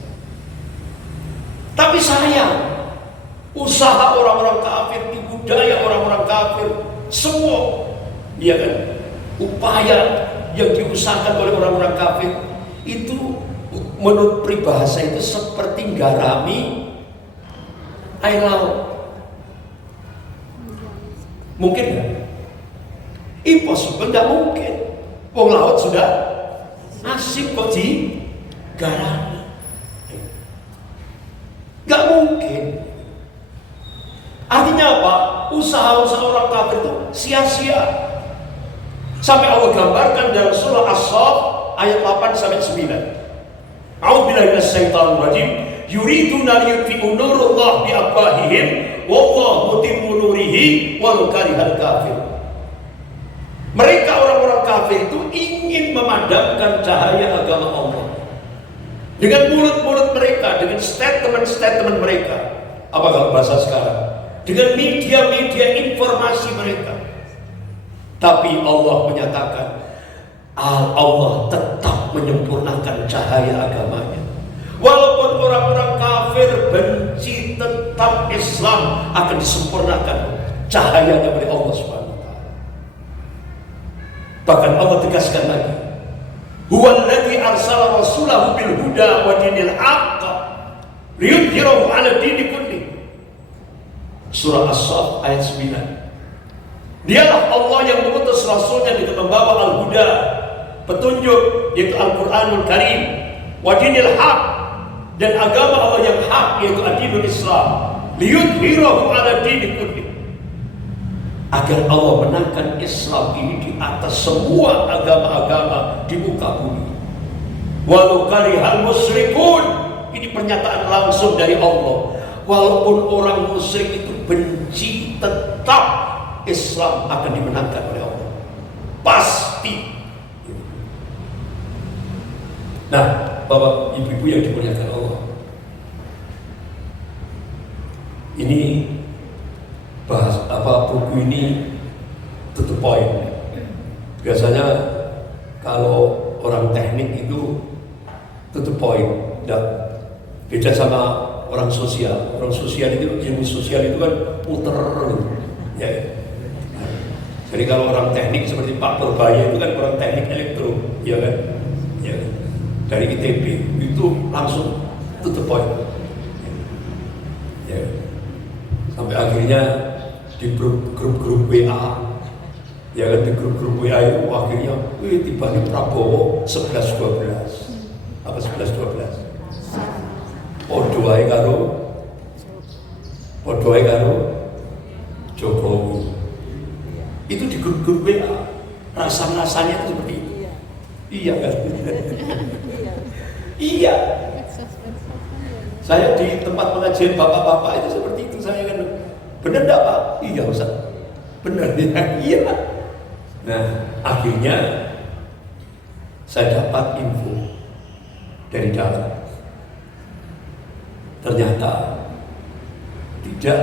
Tapi sayang, usaha orang-orang kafir, budaya orang-orang kafir, semua ya kan, upaya yang diusahakan oleh orang-orang kafir itu menurut peribahasa itu seperti garami air laut. Mungkin nggak? Impossible, nggak mungkin. Wong laut sudah asin kok digarami. Nggak mungkin. Artinya apa? Usaha-usaha orang kafir itu sia-sia. Sampai Allah gambarkan dalam surah As-Saff ayat 8 sampai 9. A'udzubillahi minasyaitonir rajim. Yuriduna liyutfi'u nurallah bi afwahihim wallahu mutimmu nurihi walau karihal kafir. Mereka orang-orang kafir itu ingin memadamkan cahaya agama Allah dengan mulut-mulut mereka, dengan statement-statement mereka. Apa kalau bahasa sekarang? Dengan media-media informasi mereka. Tapi Allah menyatakan Allah tetap menyempurnakan cahaya agamanya. Walaupun orang-orang kafir benci, tetap Islam akan disempurnakan cahayanya oleh Allah Subhanahu wa taala. Bahkan Allah tegaskan lagi, huwallazi arsala rasulahu bil huda wa dinil haqq liyudhhirahu 'ala dini kulli. Surah As-Saff ayat 9. Dialah Allah yang mengutus rasulnya dengan membawa al-huda, petunjuk, yaitu Al-Qur'anul Karim, wa dinil haqq, dan agama Allah yang hak, yaitu ad-dinul Islam, liyudhhirahu 'ala dini kulli, agar Allah menangkan Islam ini di atas semua agama-agama di muka bumi. Walau karihal musyrikun, ini pernyataan langsung dari Allah. Walaupun orang musyrik itu benci, tetap Islam akan dimenangkan oleh Allah. Pasti. Nah, Bapak Ibu-ibu yang dimuliakan Allah, ini bahas buku ini to the point. Biasanya kalau orang teknik itu to the point, beda sama orang sosial. Orang sosial itu, ilmu sosial itu kan muter ya. Jadi kalau orang teknik seperti Pak Purbaya itu kan orang teknik elektro, ya kan? Ya. Dari ITB itu langsung to the point. Ya. Sampai akhirnya di grup-grup WA, ya kan, di grup-grup WA itu akhirnya tiba di Prabowo 11-12. Apa 11-12? Podoai karo Jokowi. Itu di grup-grup WA. Rasanya itu seperti itu. Iya kan? Iya. Saya di tempat pengajian bapak-bapak itu seperti itu. Saya kan, benar enggak Pak? Iya Ustaz. Benar ya? Iya. Nah, akhirnya saya dapat info dari dalam. Ternyata tidak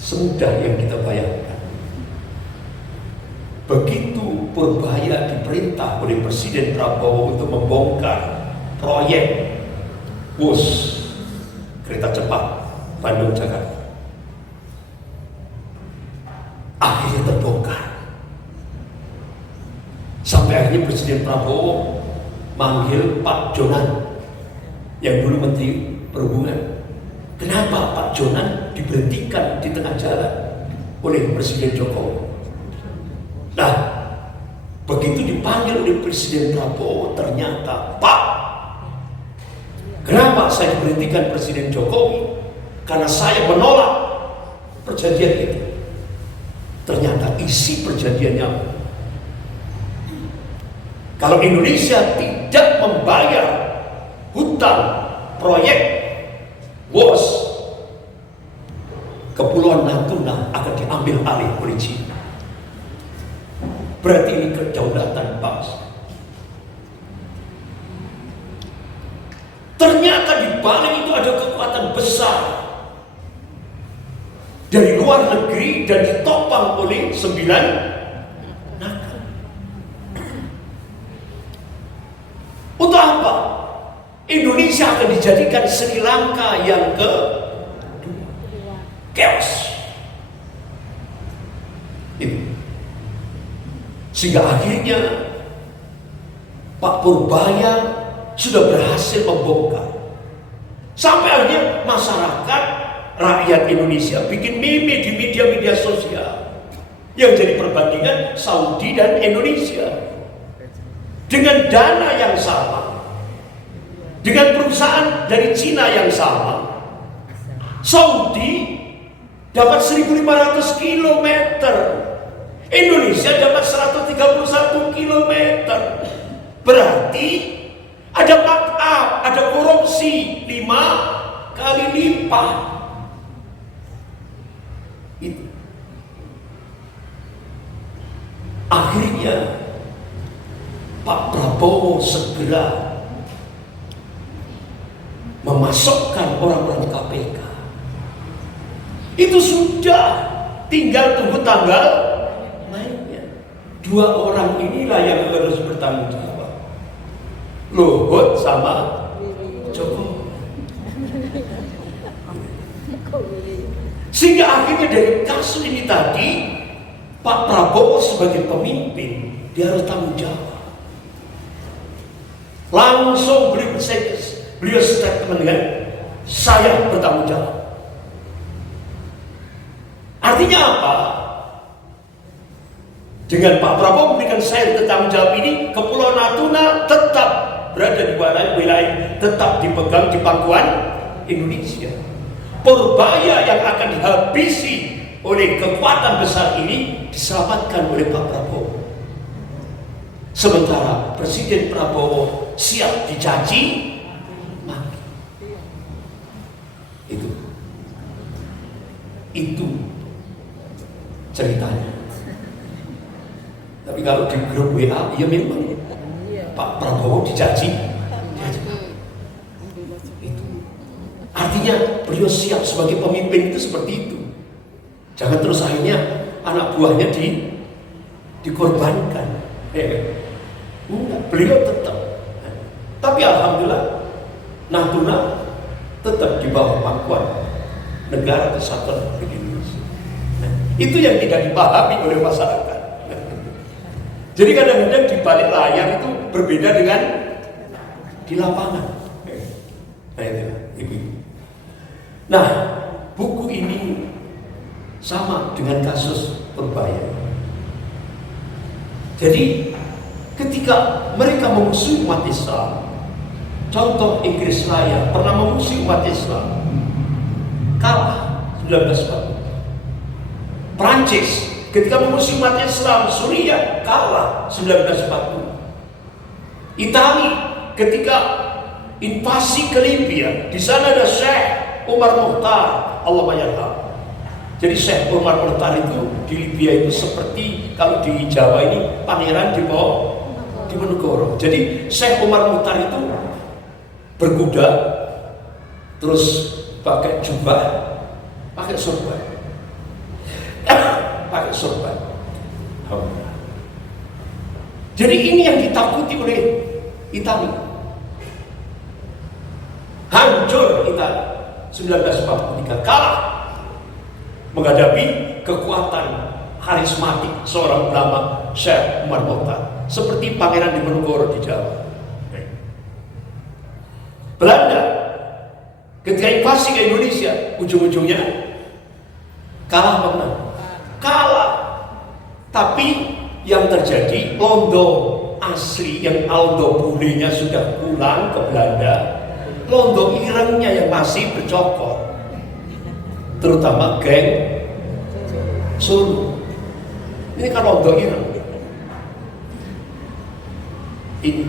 semudah yang kita bayangkan. Begitu Purbaya diperintah oleh Presiden Prabowo untuk membongkar proyek WUS kereta cepat Bandung-Jakarta, akhirnya terbongkar. Sampai akhirnya Presiden Prabowo manggil Pak Jonan yang dulu Menteri Perhubungan. Kenapa Pak Jonan diberhentikan di tengah jalan oleh Presiden Jokowi? Nah, begitu dipanggil oleh Presiden Prabowo, ternyata, Pak, kenapa saya diberhentikan Presiden Jokowi? Karena saya menolak perjanjian itu. Ternyata isi perjanjiannya, kalau Indonesia tidak membayar hutang proyek WOS, Kepulauan Natuna akan diambil alih oleh China. Berarti ini kedaulatan bangsa. Ternyata di balik itu ada kekuatan besar dari luar negeri dan ditopang oleh 9 negara. Untuk apa? Indonesia akan dijadikan Sri Lanka yang kedua. Chaos. Itu. Sehingga akhirnya Pak Purbaya sudah berhasil membongkar. Sampai akhirnya masyarakat, rakyat Indonesia bikin meme di media-media sosial yang jadi perbandingan Saudi dan Indonesia. Dengan dana yang sama, dengan perusahaan dari Cina yang sama, Saudi dapat 1.500 km, Indonesia dapat 131 km. Berarti ada markup, ada korupsi 5 kali lipat. Itu. Akhirnya Pak Prabowo segera memasukkan orang-orang KPK. Itu sudah, tinggal tunggu tanggal mainnya. 2 orang inilah yang harus bertanggung jawab, Luhut sama Jokowi. Sehingga akhirnya dari kasus ini tadi, Pak Prabowo sebagai pemimpin, dia harus tanggung jawab. Langsung beliau statement dengan saya bertanggung jawab. Artinya apa? Dengan Pak Prabowo memberikan saya bertanggung jawab ini, Kepulauan Natuna tetap berada di wilayah, tetap dipegang di pangkuan Indonesia. Purbaya yang akan dihabisi oleh kekuatan besar ini diselamatkan oleh Pak Prabowo. Sementara Presiden Prabowo siap dicaci maki. Itu ceritanya. Tapi kalau di grup WA, ya memang Pak Prabowo dicaci. Itu. Artinya beliau siap sebagai pemimpin itu seperti itu. Jangan terus akhirnya anak buahnya dikorbankan. Enggak, beliau tetap. Tapi alhamdulillah Natuna tetap di bawah pangkuan Negara Kesatuan Republik Indonesia. Itu yang tidak dipahami oleh masyarakat. Jadi kadang-kadang di balik layar itu berbeda dengan di lapangan. Nah, buku ini sama dengan kasus Purbaya. Jadi ketika mereka memusuhi umat Islam, contoh Inggris Raya pernah memusuhi umat Islam, kalah 1940. Prancis ketika memusuhi umat Islam, Suriah kalah 1940. Itali ketika invasi ke Libya, di sana ada Syekh Umar Mukhtar, Allah mayarham. Jadi Syekh Umar Mukhtar itu di Libya itu seperti kalau di Jawa ini pangeran di bawah Diponegoro. Jadi Syekh Umar Mukhtar itu berkuda, terus pakai jubah, pakai sorban, pakai sorban. Jadi ini yang ditakuti oleh Italia. Hancur Italia 1943, kalah menghadapi kekuatan karismatik seorang ulama Syekh Umar Mukhtar, seperti Pangeran Diponegoro di Jawa. Belanda ketika invasi ke Indonesia, ujung-ujungnya kalah menang. Kalah. Tapi yang terjadi, londo asli yang Aldo Bulenya sudah pulang ke Belanda, londo irengnya yang masih bercokol, terutama geng Solo. Ini kan londo ireng. Ini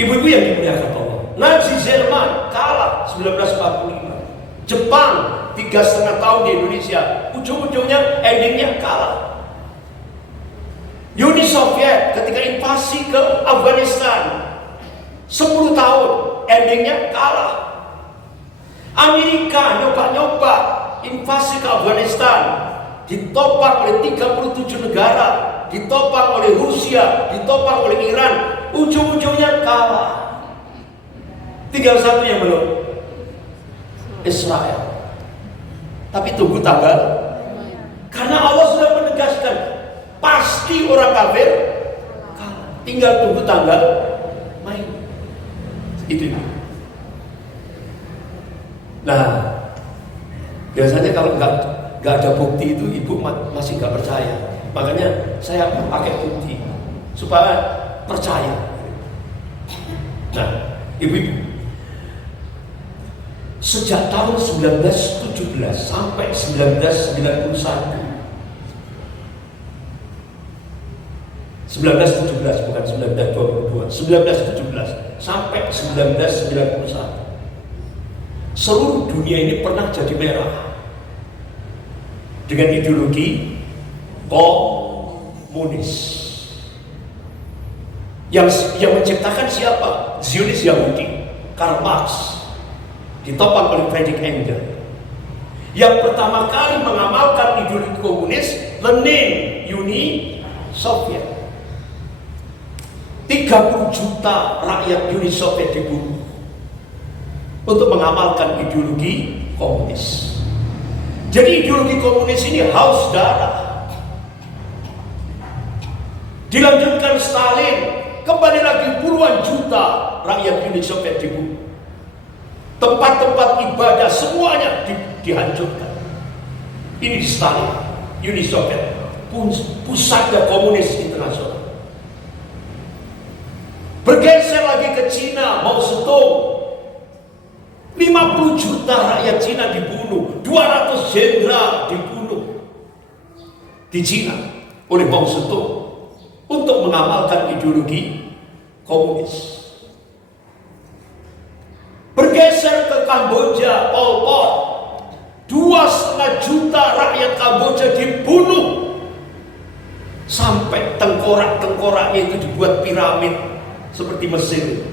ibu-ibu yang dimuliakan Allah, Nazi Jerman kalah 1945, Jepang 3,5 tahun di Indonesia, ujung-ujungnya endingnya kalah. Uni Soviet ketika invasi ke Afghanistan 10 tahun, endingnya kalah. Amerika nyoba-nyoba invasi ke Afghanistan, ditopang oleh 37 negara, ditopang oleh Rusia, ditopang oleh Iran, ujung-ujungnya kalah. Tinggal satu yang belum, Israel. Tapi tunggu tanggal, karena Allah sudah menegaskan pasti orang kafir kalah. Tinggal tunggu tanggal main. Itu. Nah, biasanya kalau nggak ada bukti itu ibu masih nggak percaya. Makanya saya pakai bukti supaya percaya. Nah, ibu-ibu, sejak tahun 1917 sampai 1991, 1917 bukan 1922, 1917 sampai 1991, seluruh dunia ini pernah jadi merah dengan ideologi komunis. Yang menciptakan siapa? Zionis Yahudi, Karl Marx, ditopang oleh Friedrich Engels. Yang pertama kali mengamalkan ideologi komunis, Lenin, Uni Soviet. 30 juta rakyat Uni Soviet dibunuh untuk mengamalkan ideologi komunis. Jadi ideologi komunis ini haus darah. Dilanjutkan Stalin, kembali lagi puluhan juta rakyat Uni Soviet dibunuh. Tempat-tempat ibadah semuanya dihancurkan. Ini di Stalin, Uni Soviet, pusatnya komunis internasional. Bergeser lagi ke Cina, Mao Zedong, 50 juta rakyat Cina dibunuh, 200 jenderal dibunuh di Cina oleh Mao Zedong untuk mengamalkan ideologi komunis. Bergeser ke Kamboja, Pol Pot, 2,5 juta rakyat Kamboja dibunuh, sampai tengkorak-tengkoraknya itu dibuat piramid seperti Mesir.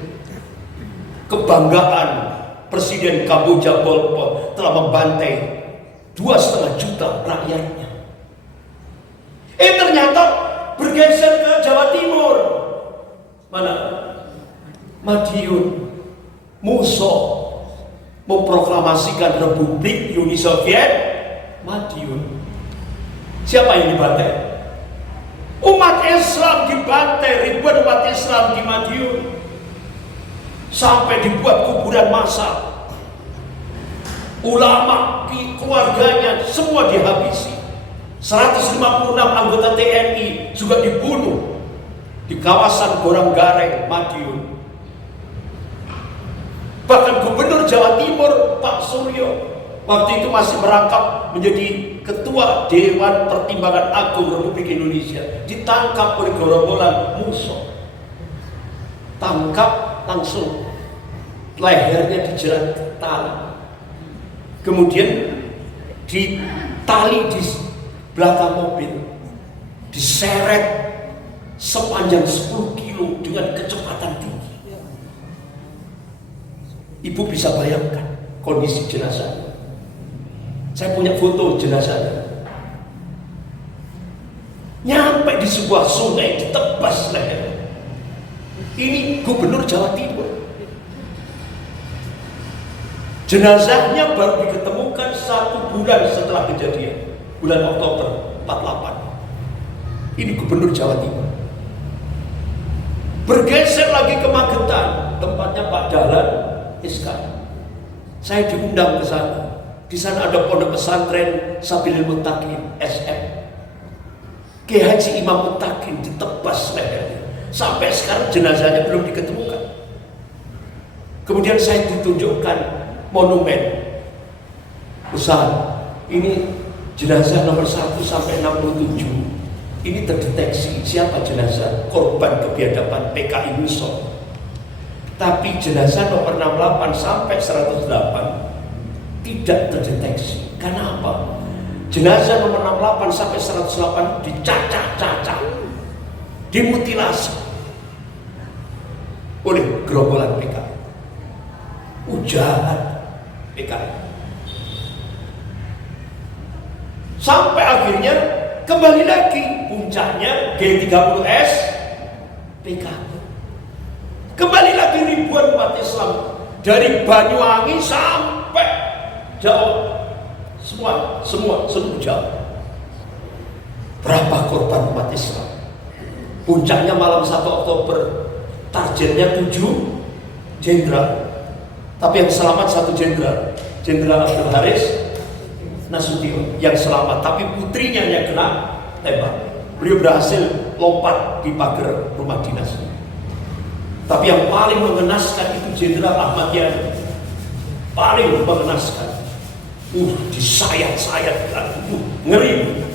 Kebanggaan Presiden Kamboja Pol Pot telah membantai 2,5 juta rakyatnya. Ternyata bergeser ke Jawa Timur. Mana? Madiun, Muso memproklamasikan Republik Uni Soviet Madiun. Siapa yang dibantai? Umat Islam dibantai, ribuan umat Islam di Madiun, sampai dibuat kuburan massal. Ulama, keluarganya semua dihabisi. 156 anggota TNI juga dibunuh di kawasan Goranggareng, Madiun. Bahkan Gubernur Jawa Timur Pak Suryo waktu itu masih merangkap menjadi Ketua Dewan Pertimbangan Agung Republik Indonesia, ditangkap oleh gerombolan musuh. Tangkap langsung, lehernya dijerat tali, kemudian ditali di belakang mobil, diseret sepanjang 10 km kilo dengan kecepatan tinggi. Ibu bisa bayangkan kondisi jenazahnya. Saya punya foto jenazahnya. Nyampe di sebuah sungai, ditebas leher. Ini Gubernur Jawa Timur. Jenazahnya baru diketemukan 1 bulan setelah kejadian, bulan Oktober 48. Ini Gubernur Jawa Timur. Bergeser lagi ke Magetan, tempatnya Pak Dahlan Iskan. Saya diundang ke sana. Di sana ada pondok pesantren Sabilil Muttaqin SM. Kiai Haji Imam Muttaqin ditebas lehernya. Sampai sekarang jenazahnya belum diketemukan. Kemudian saya ditunjukkan monumen. Besar. Ini jenazah nomor 1 sampai 67. Ini terdeteksi siapa jenazah korban kebiadaban PKI Wisol. Tapi jenazah nomor 68 sampai 108 tidak terdeteksi. Karena apa? Jenazah nomor 68 sampai 108 dicacah-cacah, dimutilasi oleh gerombolan PKI. Ujaran PKI. Sampai akhirnya kembali lagi puncaknya G30S PKI. Kembali lagi ribuan umat Islam dari Banyuwangi sampai Jawa, seluruh Jawa. Berapa korban umat Islam? Puncaknya malam 1 Oktober, targetnya 7 jenderal. Tapi yang selamat 1 jenderal, Jenderal Abdul Haris Nasution yang selamat. Tapi putrinya yang kena tembak. Beliau berhasil lompat di pagar rumah dinas. Tapi yang paling mengenaskan itu Jenderal Ahmad Yani. Paling mengenaskan. Disayat-sayat, ngeri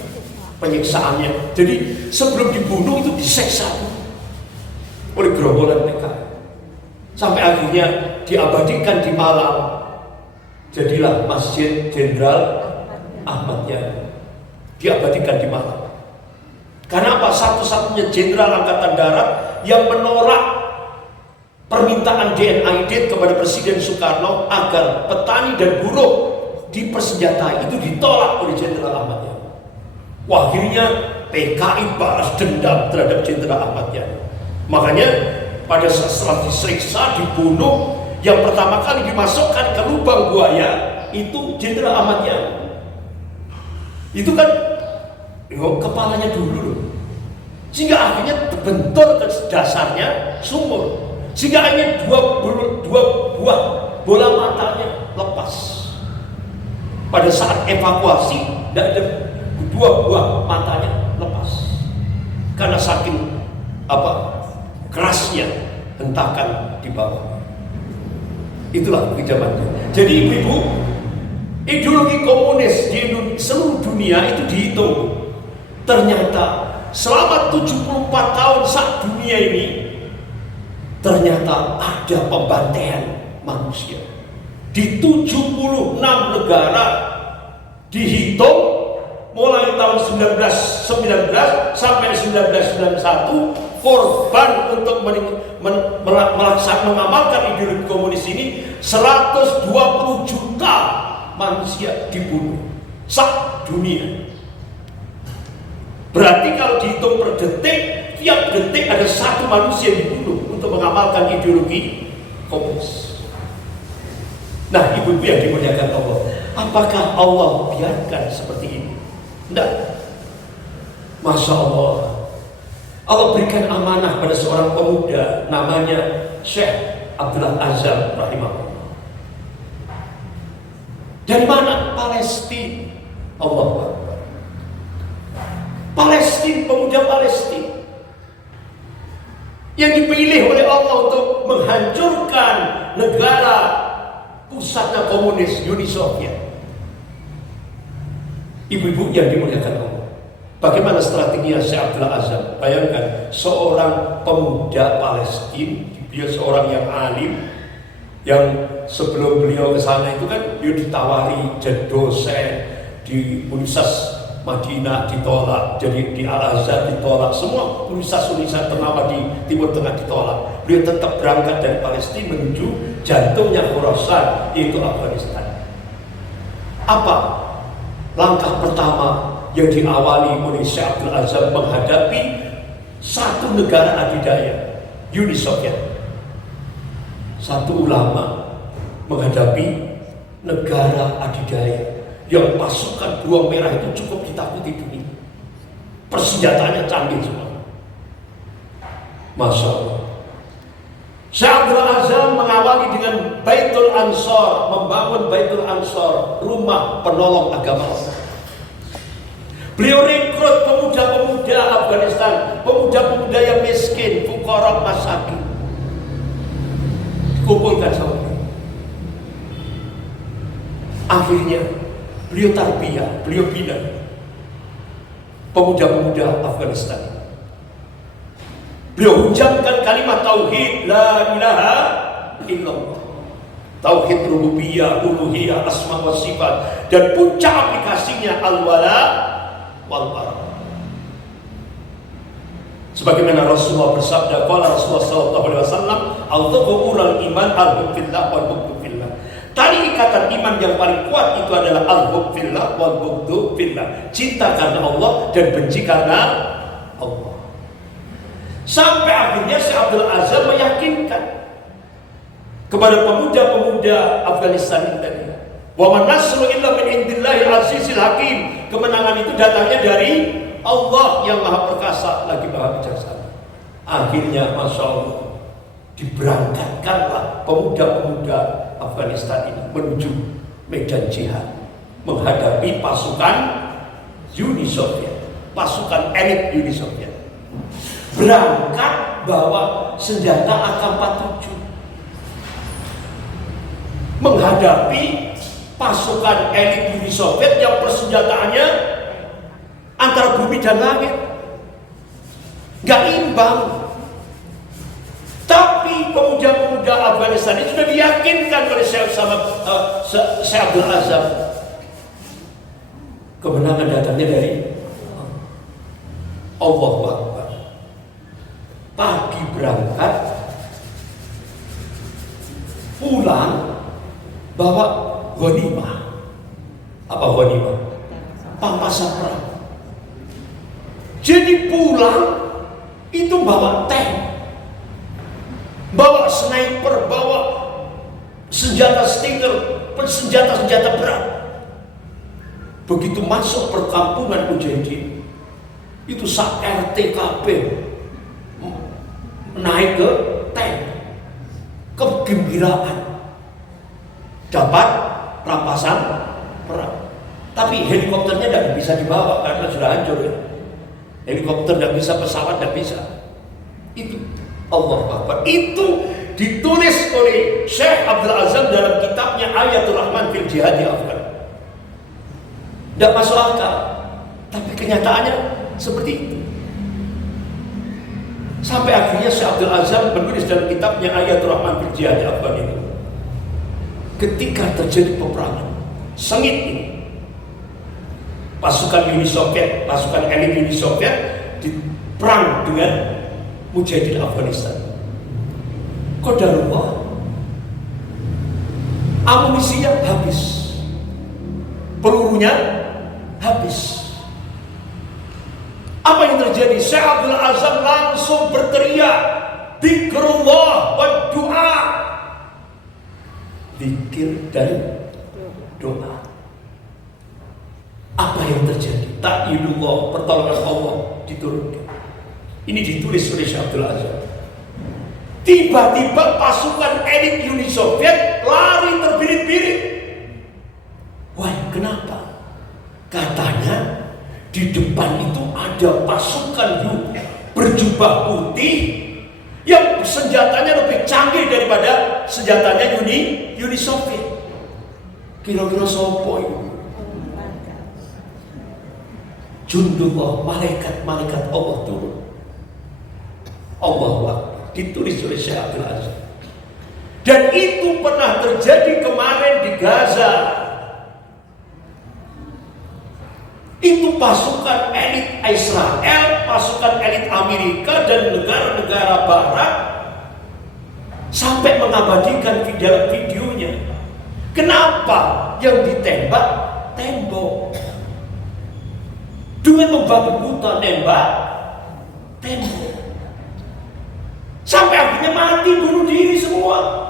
penyiksaannya. Jadi sebelum dibunuh itu diseksa oleh gerombolan PKI. Sampai akhirnya diabadikan di Malang. Jadilah Masjid Jenderal Ahmad Yani. Diabadikan di Malang. Karena apa? Satu-satunya jenderal angkatan darat yang menolak permintaan DNAID kepada Presiden Soekarno agar petani dan buruh dipersenjatai, itu ditolak oleh Jenderal Ahmad Yani. Wah, akhirnya PKI balas dendam terhadap Jenderal Ahmad Yani. Makanya pada saat setelah disiksa, dibunuh, yang pertama kali dimasukkan ke lubang buaya itu Jenderal Ahmad Yani. Itu kan kepalanya dulu, sehingga akhirnya terbentur ke dasarnya sumur, sehingga akhirnya dua buah bola matanya lepas. Pada saat evakuasi, tidak ada 2 buah matanya lepas karena saking kerasnya hentakan di bawah. Itulah kejamannya. Jadi ibu-ibu, ideologi komunis di seluruh dunia itu dihitung. Ternyata selama 74 tahun saat dunia ini, ternyata ada pembantaian manusia di 76 negara. Dihitung mulai tahun 1919 sampai 1991, korban untuk mengamalkan ideologi komunis ini 120 juta manusia dibunuh saat dunia. Berarti kalau dihitung per detik, tiap detik ada 1 manusia dibunuh untuk mengamalkan ideologi komunis. Nah, ibu-ibu yang dimuliakan Allah, apakah Allah biarkan seperti ini? Tidak. Masya Allah, Allah berikan amanah pada seorang pemuda namanya Syekh Abdullah Azam rahimahullah. Dari mana? Palestina. Allah Akbar. Palestina, pemuda Palestina yang dipilih oleh Allah untuk menghancurkan negara pusatnya komunis Uni Soviet. Ibu-ibu yang dimuliakan Allah, bagaimana strateginya Syekh Abdullah Azam? Bayangkan seorang pemuda Palestina, dia seorang yang alim, yang sebelum beliau ke sana itu kan beliau ditawari jadi dosen di Universitas Madinah ditolak, jadi di Al-Azhar ditolak, semua universitas ternama di Timur Tengah ditolak. Beliau tetap berangkat dari Palestina menuju jantungnya Khurasan, yaitu Afghanistan. Apa langkah pertama yang diawali oleh Syekh Abdul Azam menghadapi satu negara adidaya, Uni Soviet? Satu ulama menghadapi negara adidaya yang pasukan beruang merah itu cukup ditakuti dunia. Persenjataannya canggih semua. Masya Allah. Syekh Abdul Azam mengawali dengan Baitul Ansor, membangun Baitul Ansor, rumah penolong agama Allah. Beliau rekrut pemuda-pemuda Afghanistan, pemuda-pemuda yang miskin, fuqara, masakin, dikumpulkan sama beliau. Akhirnya beliau tarbiyah, beliau bina pemuda-pemuda Afghanistan. Beliau ucapkan kalimat tauhid, la ilaha illallah, tauhid rububiyah, uluhiyah, asma wa sifat, dan puncak aplikasinya al-wala wal bara. Sebagaimana Rasulullah bersabda, qala Rasulullah sallallahu alaihi wasallam, al-tuqul iman al-hubbillah wal bughdu fillah. Tali ikatan iman yang paling kuat itu adalah al-hub fillah wal bughdu fillah. Cinta karena Allah dan benci karena Allah. Sampai akhirnya Syekh Abdul Azam meyakinkan kepada pemuda-pemuda Afghanistan ini tadi, wa man nasru illa min indillahil azizil hakim. Kemenangan itu datangnya dari Allah yang Maha Perkasa lagi Maha Bijaksana. Akhirnya Masya Allah, diberangkatkanlah pemuda-pemuda Afghanistan ini menuju medan jihad menghadapi pasukan Uni Soviet, pasukan elit Uni Soviet. Berangkat bawa senjata AK-47 menghadapi pasukan elit Uni Soviet yang persenjataannya antara bumi dan langit, gak imbang. Tapi pemuda-pemuda Afghanistan ini sudah diyakinkan oleh Syekh Abdul Azam, kemenangan datangnya dari Allahu Akbar. Pagi berangkat, pulang bawa ghanimah. Apa ghanimah? Pampasan perang. Jadi pulang itu bawa tank, bawa sniper, bawa senjata Stinger, senjata-senjata berat. Begitu masuk perkampungan Mujahidin, itu sak RTKB naik ke tank, kegembiraan dapat rampasan perang. Tapi helikopternya tidak bisa dibawa karena sudah hancur ya. Helikopter tidak bisa, pesawat tidak bisa. Itu Allahu Akbar. Itu ditulis oleh Syekh Abdul Azam dalam kitabnya Ayatul Rahman fil Jihad di Afgan. Tidak masuk akal, tapi kenyataannya seperti itu. Sampai akhirnya Syekh Abdul Azam menulis dalam kitabnya Ayatul Rahman fil Jihad di Afgan itu, ketika terjadi peperangan sengit ini, pasukan Uni Soviet, pasukan elit Uni Soviet diperang dengan Mujahidin Afghanistan. Qadarullah, amunisinya habis, pelurunya habis. Apa yang terjadi? Syekh Abdul Azam langsung berteriak, zikrullah wa doa, zikir dan doa. Apa yang terjadi? Ta'yidullah, pertolongan Allah diturunkan. Ini ditulis oleh Syekh Abdul Azam. Tiba-tiba pasukan elit Uni Soviet lari terbirit-birit. Wah, kenapa? Katanya di depan itu ada pasukan berjubah putih yang senjatanya lebih canggih daripada senjatanya Uni Soviet. Kira-kira sopo itu? Jundullah, malaikat-malaikat Allah turun. Allah ditulis oleh Syekh Abdul Azam. Dan itu pernah terjadi kemarin di Gaza. Itu pasukan elit Israel, pasukan elit Amerika dan negara-negara Barat sampai mengabadikan videonya. Kenapa yang ditembak tembok? Dengan membabi buta nembak tembok. Sampai akhirnya mati, bunuh diri semua.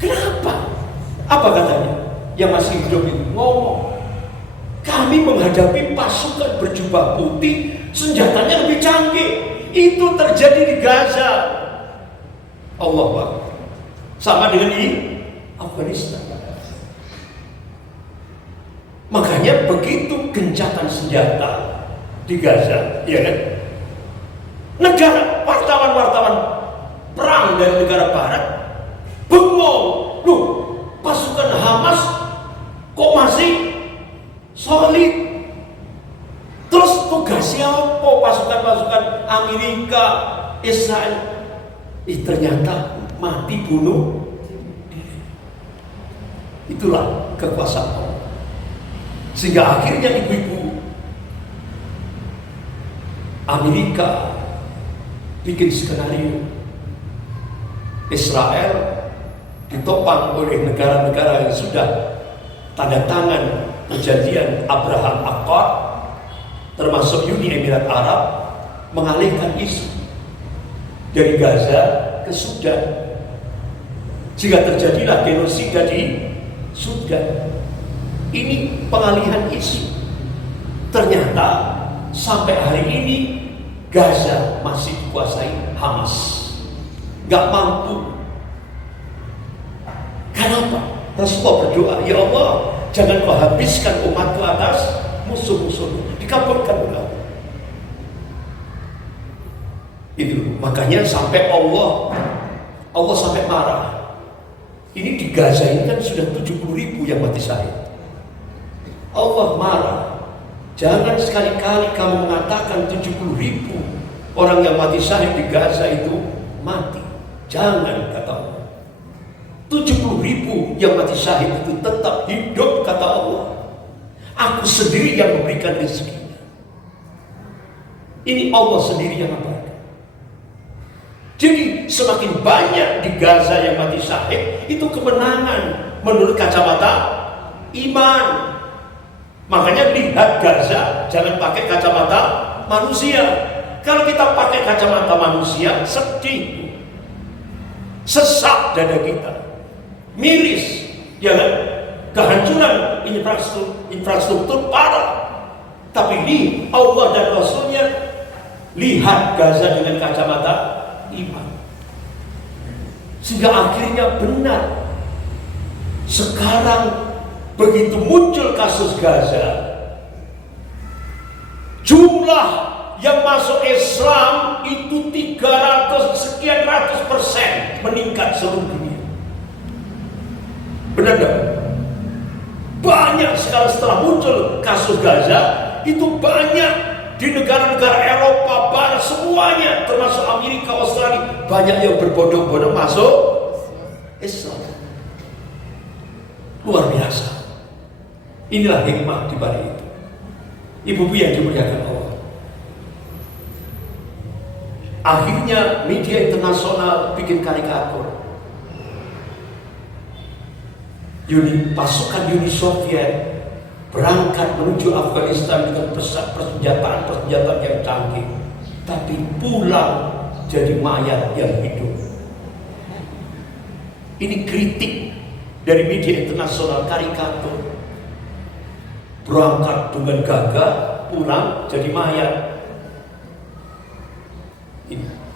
Kenapa? Apa katanya? Yang masih hidup itu ngomong, kami menghadapi pasukan berjubah putih, senjatanya lebih canggih. Itu terjadi di Gaza. Allah Akbar. Sama dengan di Afghanistan. Makanya begitu gencatan senjata di Gaza, ya kan? Negara, wartawan-wartawan perang dari negara Barat bengong, loh, pasukan Hamas kok masih solid? Terus tugasnya apa pasukan-pasukan Amerika, Israel? Ternyata mati bunuh diri. Itulah kekuasaan Allah. Sehingga akhirnya ibu-ibu Amerika bikin skenario Israel ditopang oleh negara-negara yang sudah tanda tangan perjanjian Abraham Accord, termasuk Uni Emirat Arab, mengalihkan isu dari Gaza ke Sudan, sehingga terjadilah genosida di Sudan. Ini pengalihan isu. Ternyata sampai hari ini Gaza masih dikuasai Hamas. Gak mampu. Kenapa? Rasulullah berdoa, ya Allah, jangan kau habiskan umatku atas musuh-musuhnya. Dikabulkan oleh Allah. Itu makanya sampai Allah sampai marah. Ini di Gaza ini kan sudah 70.000 yang mati syahid. Allah marah. Jangan sekali-kali kamu mengatakan 70.000 orang yang mati syahid di Gaza itu mati. Jangan, kata Allah. 70.000 yang mati syahid itu tetap hidup, kata Allah. Aku sendiri yang memberikan rezekinya. Ini Allah sendiri yang memberikan. Jadi semakin banyak di Gaza yang mati syahid, itu kemenangan menurut kacamata iman. Makanya lihat Gaza jangan pakai kacamata manusia. Kalau kita pakai kacamata manusia, sedih, sesak dada kita, miris, ya kan? Kehancuran infrastruktur parah. Tapi ini Allah dan Rasulnya lihat Gaza dengan kacamata iman, sehingga akhirnya benar. Sekarang begitu muncul kasus Gaza, jumlah yang masuk Islam itu 300% meningkat seluruh dunia. Benar gak? Banyak sekarang setelah muncul kasus Gaza, itu banyak di negara-negara Eropa Barat semuanya, termasuk Amerika, Australia, banyak yang berbondong-bondong masuk Islam. Luar biasa. Inilah hikmah di balik itu. Ibu-ibu yang dimuliakan Allah. Akhirnya media internasional bikin karikatur. Pasukan Uni Soviet berangkat menuju Afghanistan dengan persenjataan yang canggih, tapi pulang jadi mayat yang hidup. Ini kritik dari media internasional, karikatur. Berangkat dengan gagah, pulang jadi mayat.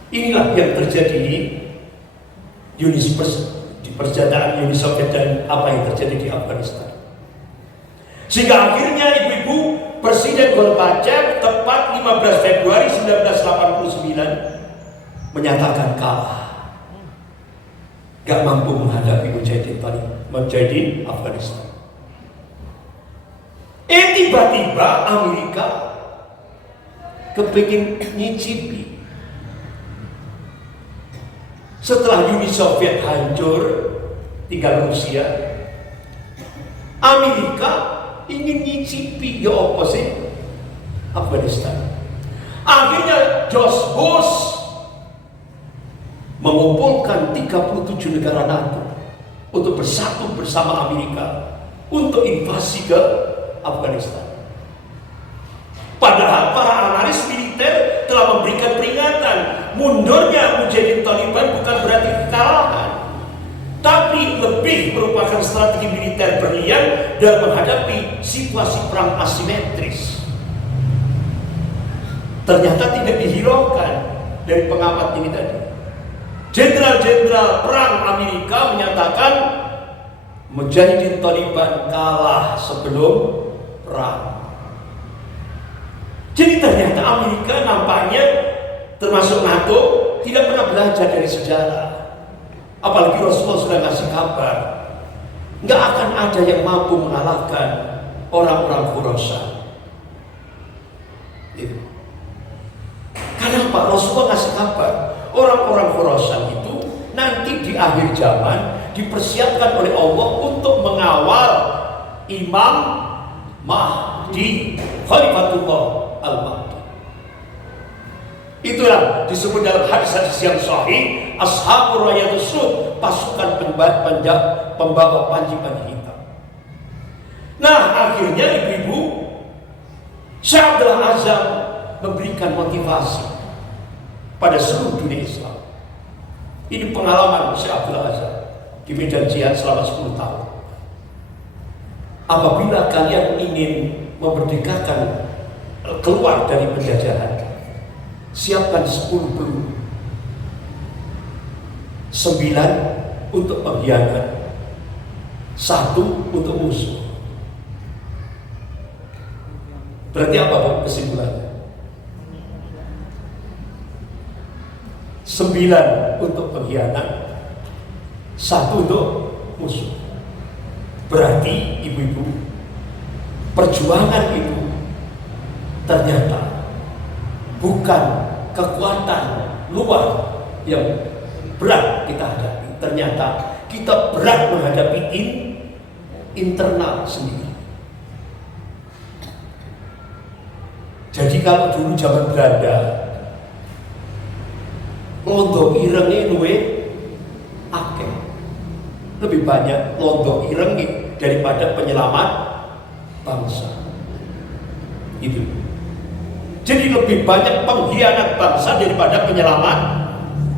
Inilah yang terjadi di persenjataan Uni Soviet dan apa yang terjadi di Afghanistan. Sehingga akhirnya ibu-ibu, Presiden Gorbachev tepat 15 Februari 1989 menyatakan kalah. Gak mampu menghadapi mujahidin Afghanistan. Tiba-tiba Amerika kepingin nyicipi. Setelah Uni Soviet hancur, tinggal Rusia, Amerika ingin nyicipi, ya apa sih, Afghanistan. Akhirnya George Bush mengumpulkan 37 negara NATO untuk bersatu bersama Amerika untuk invasi ke Afghanistan. Padahal para analis militer telah memberikan peringatan, mundurnya Mujahidin Taliban bukan berarti kekalahan, tapi lebih merupakan strategi militer berlian dalam menghadapi situasi perang asimetris. Ternyata tidak dihiraukan dari pengamat ini tadi. Jenderal-jenderal perang Amerika menyatakan Mujahidin Taliban kalah sebelum perang. Jadi ternyata Amerika nampaknya termasuk NATO tidak pernah belajar dari sejarah. Apalagi Rasulullah sudah ngasih kabar, nggak akan ada yang mampu mengalahkan orang-orang Khurasan. Kenapa? Rasulullah ngasih kabar, orang-orang Khurasan itu nanti di akhir zaman dipersiapkan oleh Allah untuk mengawal Imam Mahdi, Khalifatullah Al-Mahdi. Itulah disebut dalam hadis-hadis yang sahih, Ashabur Rayatus Sud, pasukan pembawa panji-panji hitam. Nah, akhirnya ibu-ibu, Syekh Abdul Azam memberikan motivasi pada seluruh dunia Islam. Ini pengalaman Syekh Abdul Azam di medan jihad selama 10 tahun. Apabila kalian ingin memerdekakan, keluar dari penjajahan, siapkan 10 peluru, 9 untuk pengkhianat, 1 untuk musuh. Berarti apa kesimpulannya? 9 untuk pengkhianat, 1 untuk musuh. Berarti ibu-ibu, perjuangan itu ternyata bukan kekuatan luar yang berat kita hadapi. Ternyata kita berat menghadapi internal sendiri. Jadi kalau dulu zaman Belanda, londo irengnya luwe akeh, lebih banyak londo irengnya daripada penyelamat bangsa. Itu. Jadi lebih banyak pengkhianat bangsa daripada penyelamat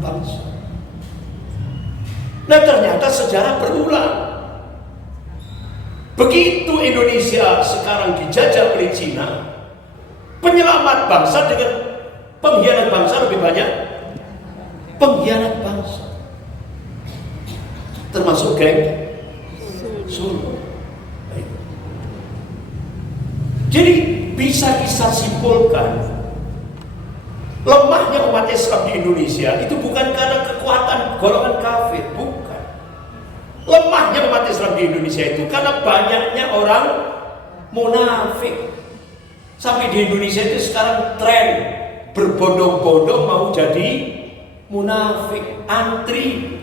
bangsa. Nah, ternyata sejarah berulang. Begitu Indonesia sekarang dijajah oleh Cina, penyelamat bangsa dengan pengkhianat bangsa lebih banyak pengkhianat bangsa. Termasuk geng Solo. Jadi bisa kita simpulkan, lemahnya umat Islam di Indonesia itu bukan karena kekuatan golongan kafir, bukan. Lemahnya umat Islam di Indonesia itu karena banyaknya orang munafik. Sampai di Indonesia itu sekarang tren berbondong-bondong mau jadi munafik, antri.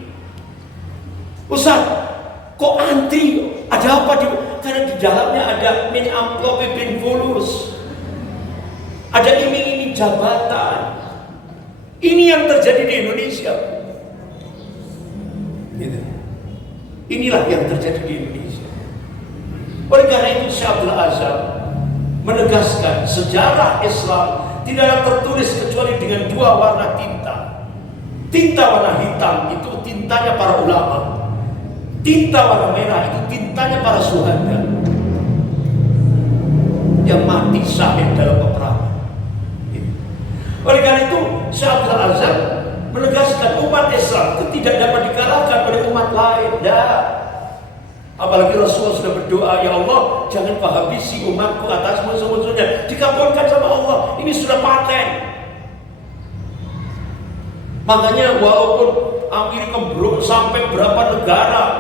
Ustaz, kok antri? Ada apa di? Karena di dalamnya ada min amplope bin fulus, ada iming-iming jabatan. Ini yang terjadi di Indonesia. Gitu. Inilah yang terjadi di Indonesia. Oleh karena itu Syekh Abdul Azam menegaskan sejarah Islam tidaklah tertulis kecuali dengan 2 warna tinta. Tinta warna hitam itu tintanya para ulama. Tinta warna merah itu tintanya para syuhada yang mati syahid dalam peperangan. Oleh karena itu Syekh Abdul Azam menegaskan umat Islam itu tidak dapat dikalahkan oleh umat lain. Apalagi Rasulullah sudah berdoa, ya Allah jangan kau habisi umatku atas musuh-musuhnya. Dikabulkan sama Allah. Ini sudah paten. Makanya walaupun Amerika sampai berapa negara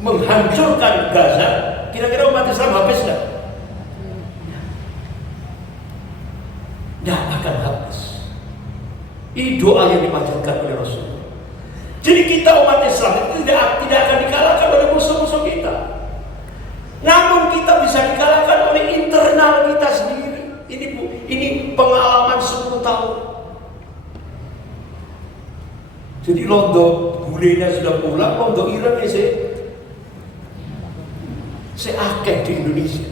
menghancurkan Gaza, kira-kira umat Islam habis nggak? Nggak akan habis. Ini doa yang dipanjatkan oleh Rasulullah. Jadi kita umat Islam itu tidak akan dikalahkan oleh musuh-musuh kita. Namun kita bisa dikalahkan oleh internal kita sendiri. Ini pengalaman 10 tahun. Jadi londo gulenya sudah pulang, londo Iran saya akeh di Indonesia.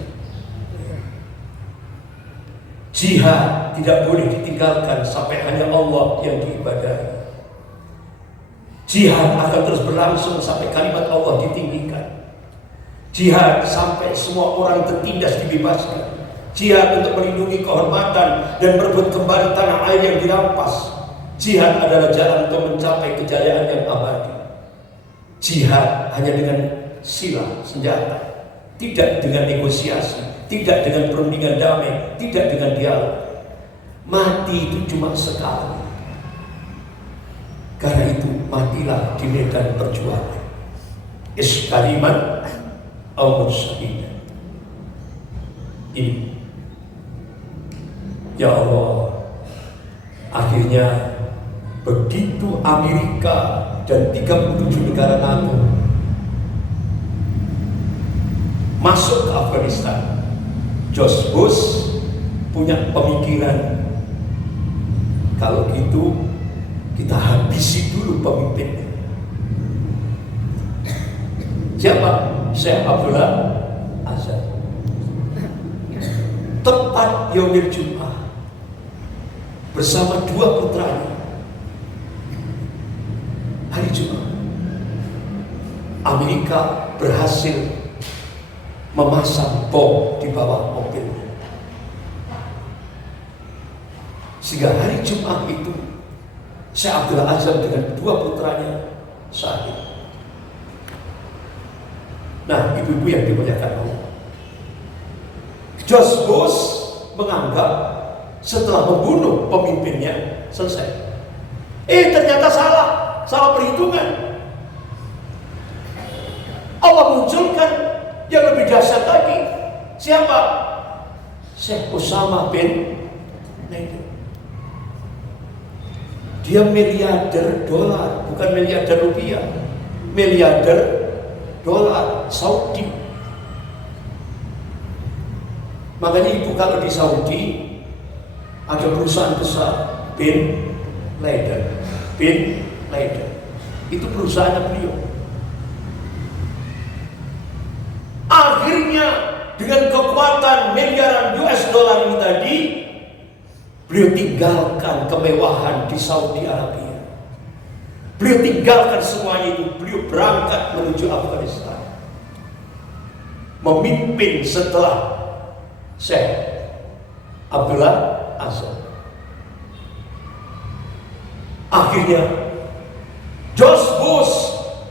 Jihad tidak boleh ditinggalkan sampai hanya Allah yang diibadahi. Jihad akan terus berlangsung sampai kalimat Allah ditinggikan. Jihad sampai semua orang tertindas dibebaskan. Jihad untuk melindungi kehormatan dan merebut kembali tanah air yang dirampas. Jihad adalah jalan untuk mencapai kejayaan yang abadi. Jihad hanya dengan sila, senjata, tidak dengan negosiasi, tidak dengan perundingan damai, tidak dengan dialog. Mati itu cuma sekali. Karena itu matilah di medan perjuangan. Iskaliman au mursyidin. Ini. Ya Allah, akhirnya begitu Amerika dan 37 negara NATO masuk ke Afghanistan, George Bush punya pemikiran, kalau gitu kita habisi dulu pemimpinnya. Siapa? Syekh Abdullah Azhar. Tepat yaumil Jum'ah bersama 2 putranya. Hari Jumat, Amerika berhasil memasang bom di bawah mobilnya. Sehingga hari Jumat itu Syekh Abdullah Azhar dengan 2 putranya syahid. Nah, ibu-ibu yang dimuliakan Allah, George Bush menganggap setelah membunuh pemimpinnya selesai. Ternyata salah perhitungan. Allah munculkan yang lebih dahsyat lagi. Siapa? Syekh Osama bin Laden. Dia miliarder dolar, bukan miliarder rupiah. Miliarder dolar Saudi. Makanya ibu kalau di Saudi ada perusahaan besar bin Laden. Itu perusahaannya beliau. Akhirnya dengan kekuatan miliaran US dollar ini tadi, beliau tinggalkan kemewahan di Saudi Arabia. Beliau tinggalkan semuanya itu. Beliau berangkat menuju Afghanistan, memimpin setelah Syekh Abdullah Azhar. Akhirnya George Bush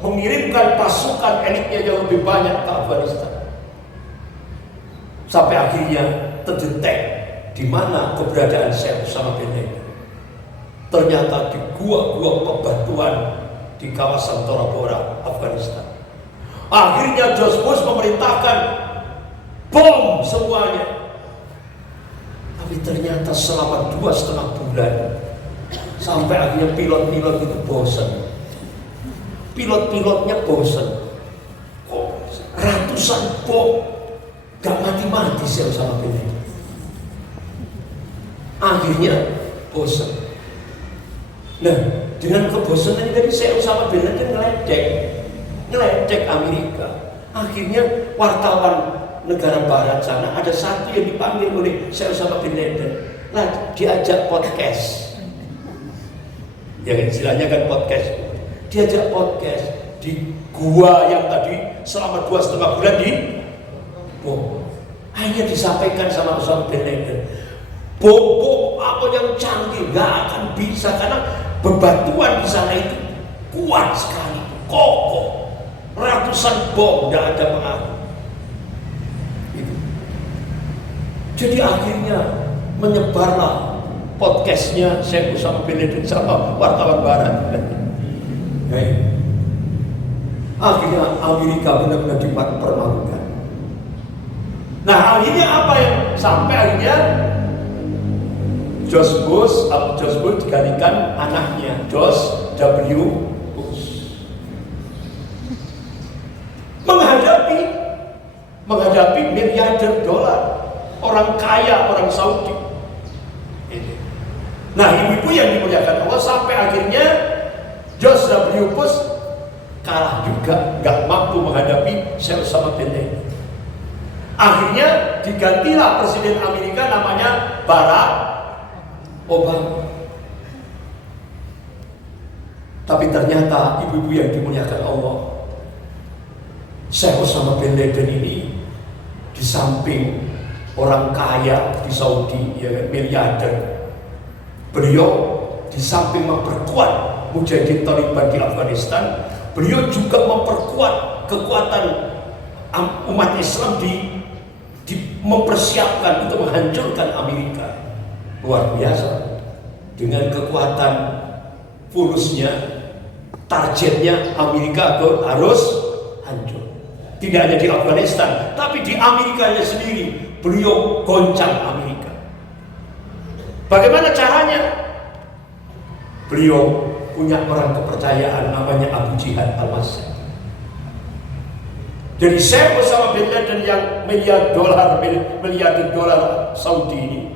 mengirimkan pasukan elitnya yang lebih banyak ke Afghanistan. Sampai akhirnya terdetek di mana keberadaan Syekh Osama bin Laden. Ternyata di gua-gua pebatuan di kawasan Tora Bora, Afghanistan. Akhirnya George Bush memerintahkan bom semuanya. Tapi ternyata selama 2,5 bulan sampai akhirnya pilot-pilot itu bosan. Pilot-pilotnya bosan. Kok ratusan bom gak mati-mati Syekh Osama bin Laden. Akhirnya bosan. Nah, dengan kebosanan ini Syekh Osama bin Laden ngeledek Amerika. Akhirnya wartawan negara barat sana ada satu yang dipanggil oleh Syekh Osama bin Laden. Lah, diajak podcast. Yang istilahnya kan podcast. Diajak podcast di gua yang tadi selama 2,5 bulan di bom. Hanya disampaikan sama Osama bin Laden, bom apa yang canggih gak akan bisa, karena bebatuan di sana itu kuat sekali, kokoh, ratusan bom gak ada pengaruh. Itu. Jadi akhirnya menyebarlah podcastnya Syekh Osama bin Laden sama wartawan barat. Akhirnya Amerika benar-benar dipermalukan. Nah, akhirnya apa yang sampai akhirnya George Bush digantikan anaknya George W. Bush menghadapi menghadapi miliarder dolar, orang kaya, orang Saudi. Nah, ibu-ibu yang dimuliakan Allah, sampai akhirnya George W. Bush kalah juga, nggak mampu menghadapi Syekh Osama bin Laden. Akhirnya digantilah presiden Amerika namanya Barack Obama. Tapi ternyata ibu-ibu yang dimuliakan Allah, Syekh Osama bin Laden ini di samping orang kaya di Saudi, ya, miliarder, beliau di samping memperkuat mujahidin Taliban di Afghanistan, beliau juga memperkuat kekuatan umat Islam mempersiapkan untuk menghancurkan Amerika. Luar biasa. Dengan kekuatan fulusnya, targetnya Amerika harus hancur. Tidak hanya di Afghanistan, tapi di Amerikanya sendiri beliau goncang Amerika. Bagaimana caranya? Beliau punya orang kepercayaan namanya Abu Jihad Al-Masri. Jadi Syekh Osama bin Laden yang miliarder dolar Saudi ini,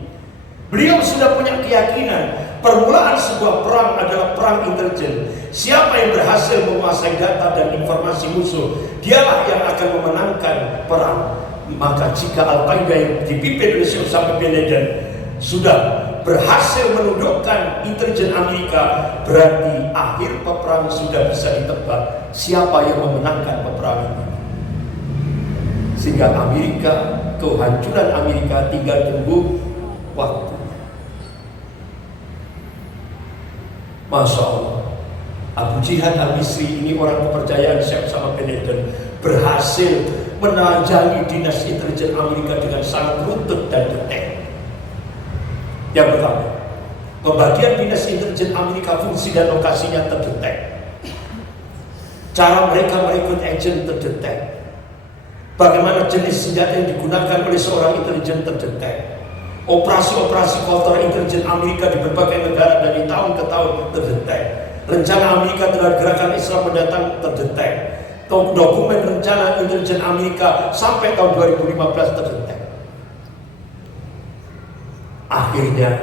beliau sudah punya keyakinan permulaan sebuah perang adalah perang intelijen. Siapa yang berhasil menguasai data dan informasi musuh, dialah yang akan memenangkan perang. Maka jika Al-Qaeda yang dipimpin oleh Syekh Osama bin Laden sudah berhasil menundukkan intelijen Amerika, berarti akhir peperangan sudah bisa ditebak siapa yang memenangkan peperangan ini. Sehingga Amerika, kehancuran Amerika tinggal tunggu waktu. Masya Allah, Abu Jihad Al-Misri ini orang kepercayaan Syekh Osama bin Laden berhasil menelanjangi dinas intelijen Amerika dengan sangat runtut dan detail. Yang pertama, pembagian dinas intelijen Amerika fungsi dan lokasinya terdetek. Cara mereka merekrut agen terdetek. Bagaimana jenis senjata yang digunakan oleh seorang intelijen terdetek. Operasi-operasi kotor intelijen Amerika di berbagai negara dari tahun ke tahun terdetek. Rencana Amerika terhadap gerakan Islam mendatang terdetek. Dokumen rencana intelijen Amerika sampai tahun 2015 terdetek. Akhirnya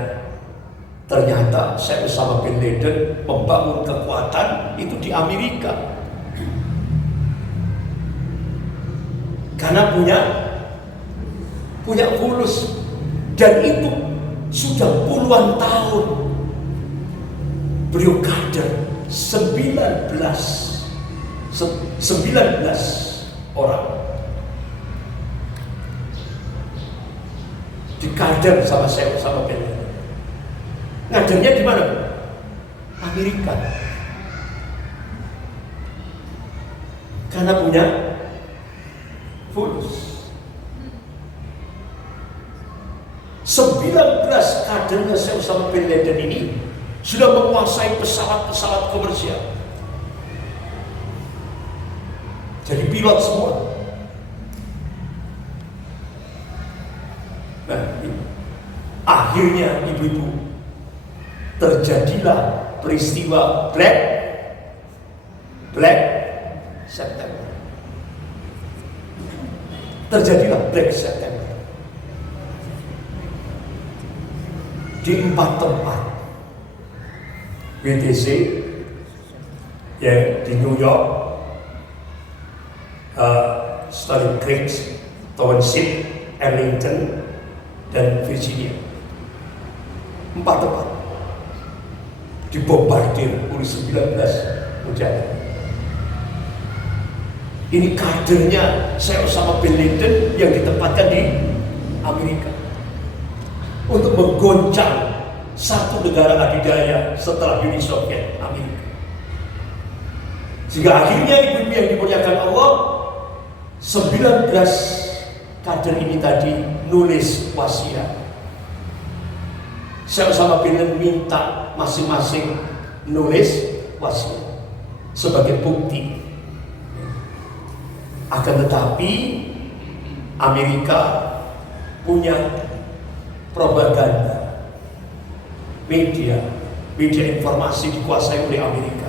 ternyata Syekh Osama bin Laden membangun kekuatan itu di Amerika. Karena punya fulus, dan itu sudah puluhan tahun. Beliau kader 19 orang dikader sama Syekh Osama bin Laden. Ngadernya di mana? Amerika. Karena punya fulus. 19 kadernya Syekh Osama bin Laden ini sudah menguasai pesawat-pesawat komersial. Jadi pilot semua. Nah, akhirnya ibu-ibu, terjadilah peristiwa Black September. Terjadilah Black September di 4 tempat. WTC ya, di New York, Stoney Creek, Township, Arlington, dan Virginia. 4 tempat dibombardir oleh 19 mujahidin. Ini kadernya Syekh Osama bin Laden yang ditempatkan di Amerika untuk menggoncang satu negara adidaya setelah Uni Soviet, Amerika. Sehingga akhirnya ibu-ibu yang dimuliakan Allah, 19 kader ini tadi nulis wasiat. Syekh Osama bin Laden minta masing-masing nulis wasiat sebagai bukti. Akan tetapi Amerika punya propaganda, media informasi dikuasai oleh Amerika,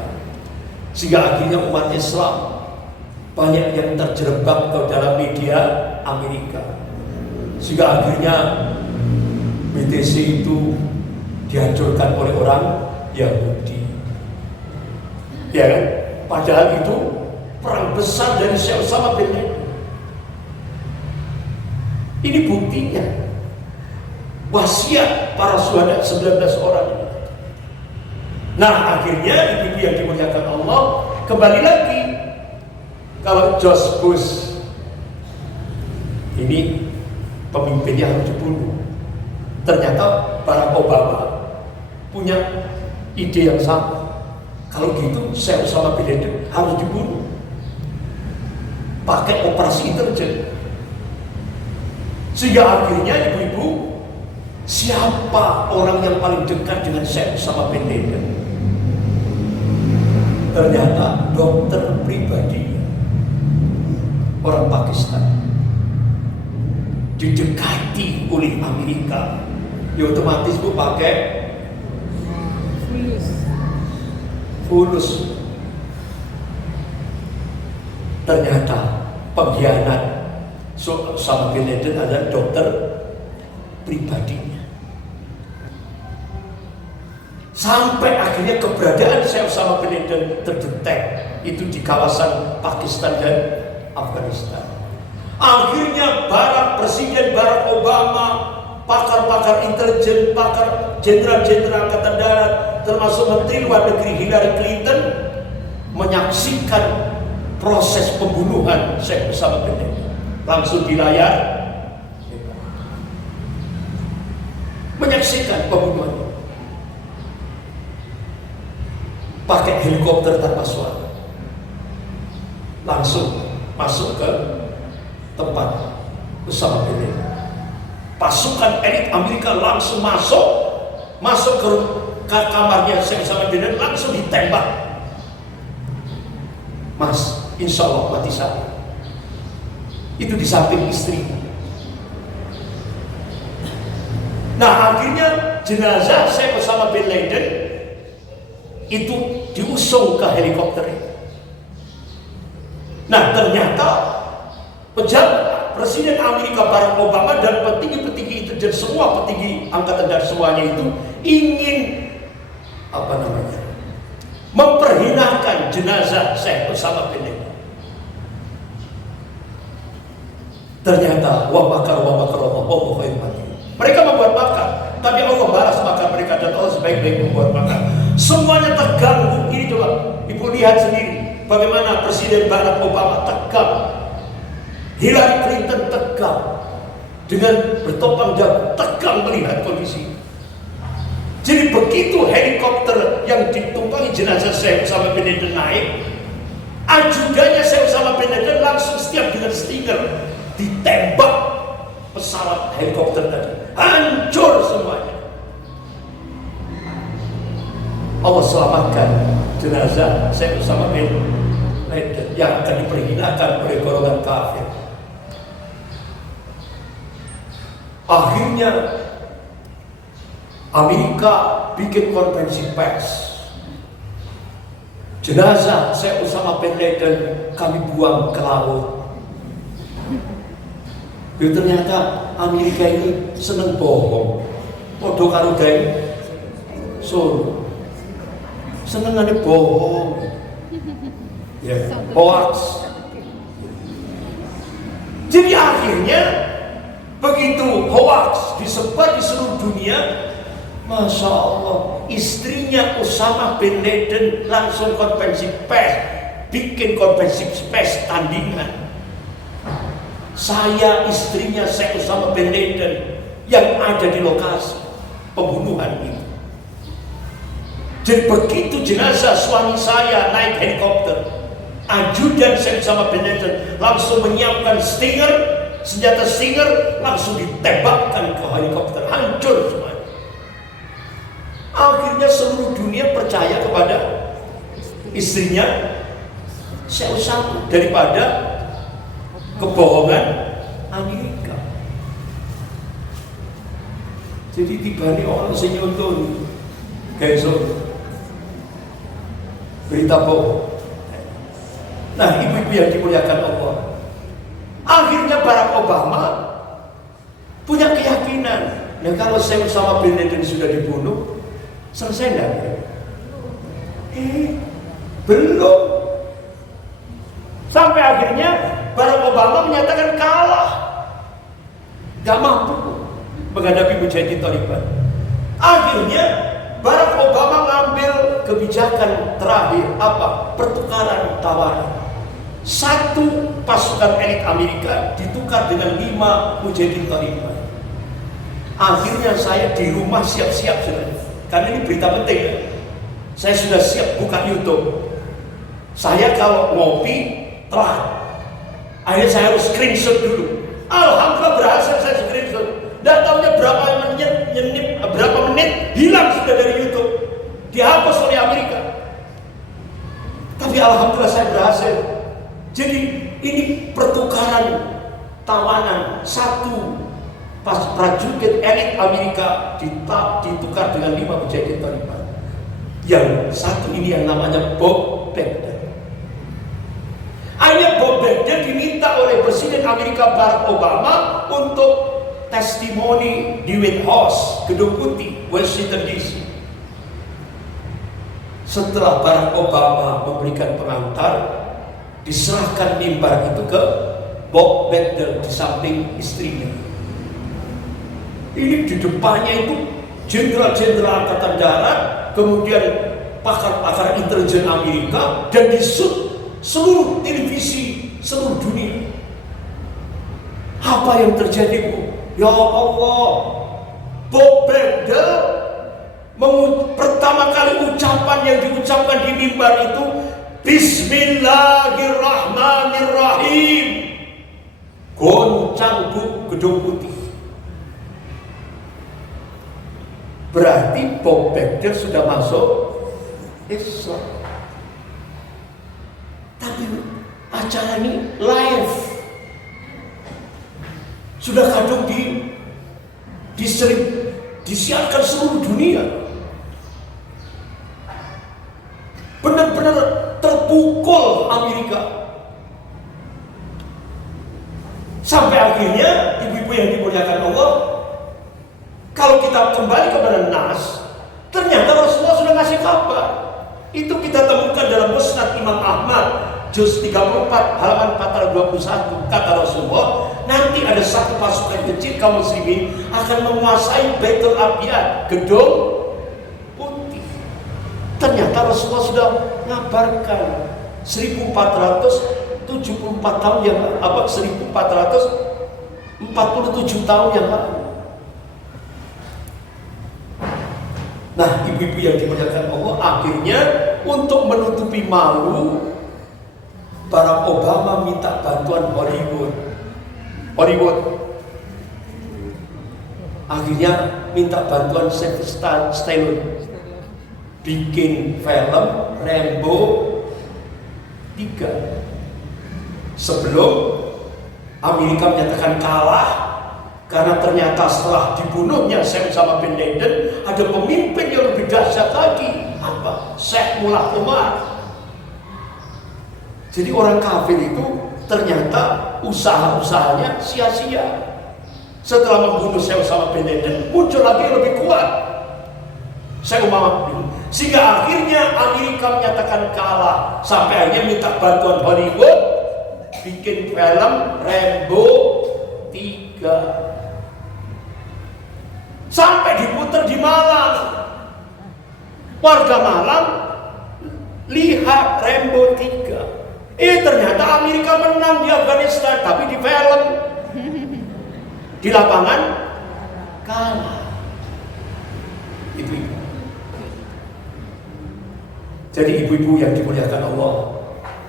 sehingga akhirnya umat Islam banyak yang terjerembab ke dalam media Amerika. Sehingga akhirnya BTC itu dihancurkan oleh orang Yahudi. Ya kan? Padahal itu perang besar dari Syekh Osama bin Laden. Ini buktinya. Wasiat para syuhada 19 orang ini. Nah, akhirnya ibu yang dimuliakan Allah, kembali lagi kalau George Bush ini pemimpinnya harus dibunuh. Ternyata Barack Obama punya ide yang sama. Kalau gitu, Syekh Osama bin Laden harus dibunuh. Pakai operasi intelijen. Sehingga akhirnya ibu-ibu, siapa orang yang paling dekat dengan Syekh Osama bin Laden? Ternyata dokter pribadi orang Pakistan. Didekati oleh Amerika, ya otomatis bu pakai fulus. Ternyata pengkhianat Osama bin Laden adalah dokter pribadinya. Sampai akhirnya keberadaan Syekh Osama bin Laden terdetek itu di kawasan Pakistan dan Afghanistan. Akhirnya Presiden Barack Obama, pakar-pakar intelijen, pakar jenderal-jenderal Angkatan Darat, termasuk Menteri Luar Negeri Hillary Clinton, menyaksikan proses pembunuhan Syekh Osama bin Laden langsung di layar, menyaksikan pembunuhan pakai helikopter tanpa suara, langsung masuk ke tempat Osama bin Laden. Pasukan elit Amerika langsung masuk ke kamarnya Syekh Osama bin Laden, langsung ditembak. Mas, insya Allah mati saya. Itu di samping istri. Nah, akhirnya jenazah Syekh Osama bin Laden itu diusung ke helikopter. Nah, ternyata pejabat Presiden Amerika Barack Obama dan petinggi-petinggi itu dan semua petinggi angkatan darat semuanya itu ingin memperhinakan jenazah Syekh Osama bin Laden. Ternyata mereka membuat makar, tapi Allah balas makar mereka dan Allah sebaik-baik membuat makar. Semuanya tegang. Ini coba ibu lihat sendiri bagaimana Presiden Barack Obama tegang, Hillary Clinton tegang, dengan bertopang jagung, tegang melihat kondisi. Jadi begitu helikopter yang ditumpangi jenazah Syekh Osama bin Laden naik, ajudannya Syekh Osama bin Laden langsung setiap dengan stinger ditembak pesawat helikopter tadi, hancur semuanya. Allah selamatkan jenazah Syekh Osama bin Laden yang akan diperhinakan oleh golongan kafir. Akhirnya Amerika bikin konferensi pers. Jenazah Syekh Osama bin Laden kami buang ke laut. Ya, ternyata Amerika ini seneng bohong. Podo karo gawe Solo. Senengane bohong. Ya, hoax. Jadi akhirnya begitu hoax disebar di seluruh dunia, Masya Allah, istrinya Osama bin Laden langsung konferensi pers, bikin konferensi pers tandingan. Saya istrinya Syekh Osama bin Laden yang ada di lokasi pembunuhan itu. Jadi begitu jenazah suami saya naik helikopter, ajudan Syekh Osama bin Laden langsung menyiapkan stinger, senjata stinger, langsung ditembakkan ke helikopter, hancur semuanya. Akhirnya seluruh dunia percaya kepada istrinya Syekh Osama daripada kebohongan Amerika. Jadi tiba-tiba orang senyuntun besok berita bohong. Nah, ibu-ibu yang dimuliakan Allah, Akhirnya Barack Obama punya keyakinan, nah kalau saya Osama bin Laden sudah dibunuh, selesai enggak? Belum. Sampai akhirnya Barack Obama menyatakan kalah, gak mampu menghadapi mujahidin Taliban. Akhirnya Barack Obama mengambil kebijakan terakhir, apa? Pertukaran tawaran. 1 pasukan elit Amerika ditukar dengan 5 mujahidin Taliban. Akhirnya saya di rumah siap-siap sudah, karena ini berita penting ya. Saya sudah siap buka YouTube. Saya kalau ngopi telat, akhirnya saya harus screenshot dulu. Alhamdulillah berhasil saya screenshot. Dan tahunya berapa menit hilang sudah dari YouTube, dihapus oleh Amerika. Tapi alhamdulillah saya berhasil. Jadi ini pertukaran tawanan, 1 prajurit elit Amerika ditukar dengan 5 mujahidin Taliban. Yang 1 ini yang namanya Bob Baghdad. Akhirnya Bob Baghdad diminta oleh Presiden Amerika Barack Obama untuk testimoni di White House, Gedung Putih, Washington DC. Setelah Barack Obama memberikan pengantar, diserahkan mimbar itu ke Bob Baghdad di samping istrinya. Ini di depannya itu jenderal-jenderal angkatan darat, kemudian pakar-pakar intelijen Amerika, dan di seluruh televisi seluruh dunia. Apa yang terjadi, Bu? Ya Allah, Bob Baghdad pertama kali ucapan yang diucapkan di mimbar itu Bismillahirrahmanirrahim. Goncang Bu Gedung Putih. Berarti Bob Baghdad sudah masuk Islam. Tapi acara ini live, sudah kadung disiarkan seluruh dunia. Benar-benar terpukul Amerika. Sampai akhirnya ibu-ibu yang dimuliakan Allah, kalau kita kembali kepada Nas, ternyata Rasulullah sudah ngasih kabar. Itu kita temukan dalam Musnad Imam Ahmad, juz 34 halaman 421. Kata Rasulullah, nanti ada 1 pasukan kecil kaum muslimin akan menguasai Baitul Abyad, Gedung Putih. Ternyata Rasulullah sudah ngabarkan 1474 tahun yang lalu, 1447 tahun yang lalu. Nah, ibu-ibu yang dimuliakan Allah, akhirnya untuk menutupi malu, Barack Obama minta bantuan Hollywood. Akhirnya minta bantuan Sylvester Stallone bikin film Rambo 3. Sebelum Amerika menyatakan kalah, karena ternyata setelah dibunuhnya Osama bin Laden, ada pemimpin yang lebih dahsyat lagi. Apa? Syekh Mullah Omar. Jadi orang kafir itu ternyata usaha-usahanya sia-sia. Setelah membunuh Syekh Osama bin Laden, muncul lagi yang lebih kuat, Syekh Umar. Sehingga akhirnya Amerika menyatakan kalah, sampai akhirnya minta bantuan Hollywood bikin film Rambo 3. Sampai diputar di Malang. Warga Malang lihat Rambo 3. Ternyata Amerika menang di Afghanistan, tapi di film, di lapangan kalah. Itu. Jadi ibu-ibu yang dimuliakan Allah,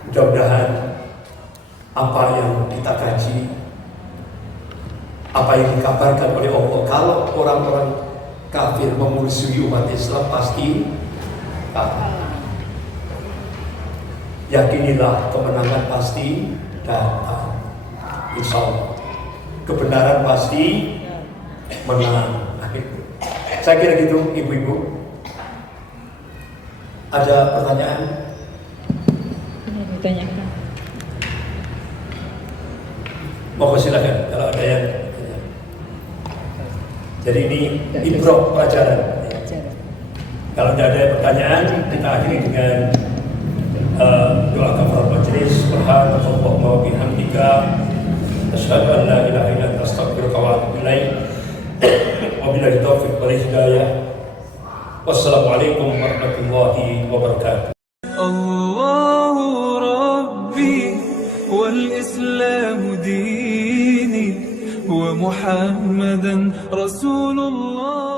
mudah-mudahan apa yang kita kaji, apa yang dikabarkan oleh Allah, kalau orang-orang kafir memusuhi umat Islam pasti kalah. Yakinilah kemenangan pasti datang. Insya Allah kebenaran pasti menang. Saya kira gitu, ibu-ibu. Ada pertanyaan? Ditanyakan. Mohon silakan kalau ada yang tanya. Jadi ini ibrah pelajaran. Kalau tidak ada pertanyaan, kita akhiri dengan doa kafaratul majelis. Subhanallah wa bihamdika asyhadu an la ilaha illa anta astaghfiruka wa atubu ilaik. Wabillahi taufiq wal hidayah. Wassalamualaikum warahmatullahi wabarakatuh. الله ربي والإسلام ديني ومحمدا رسول الله.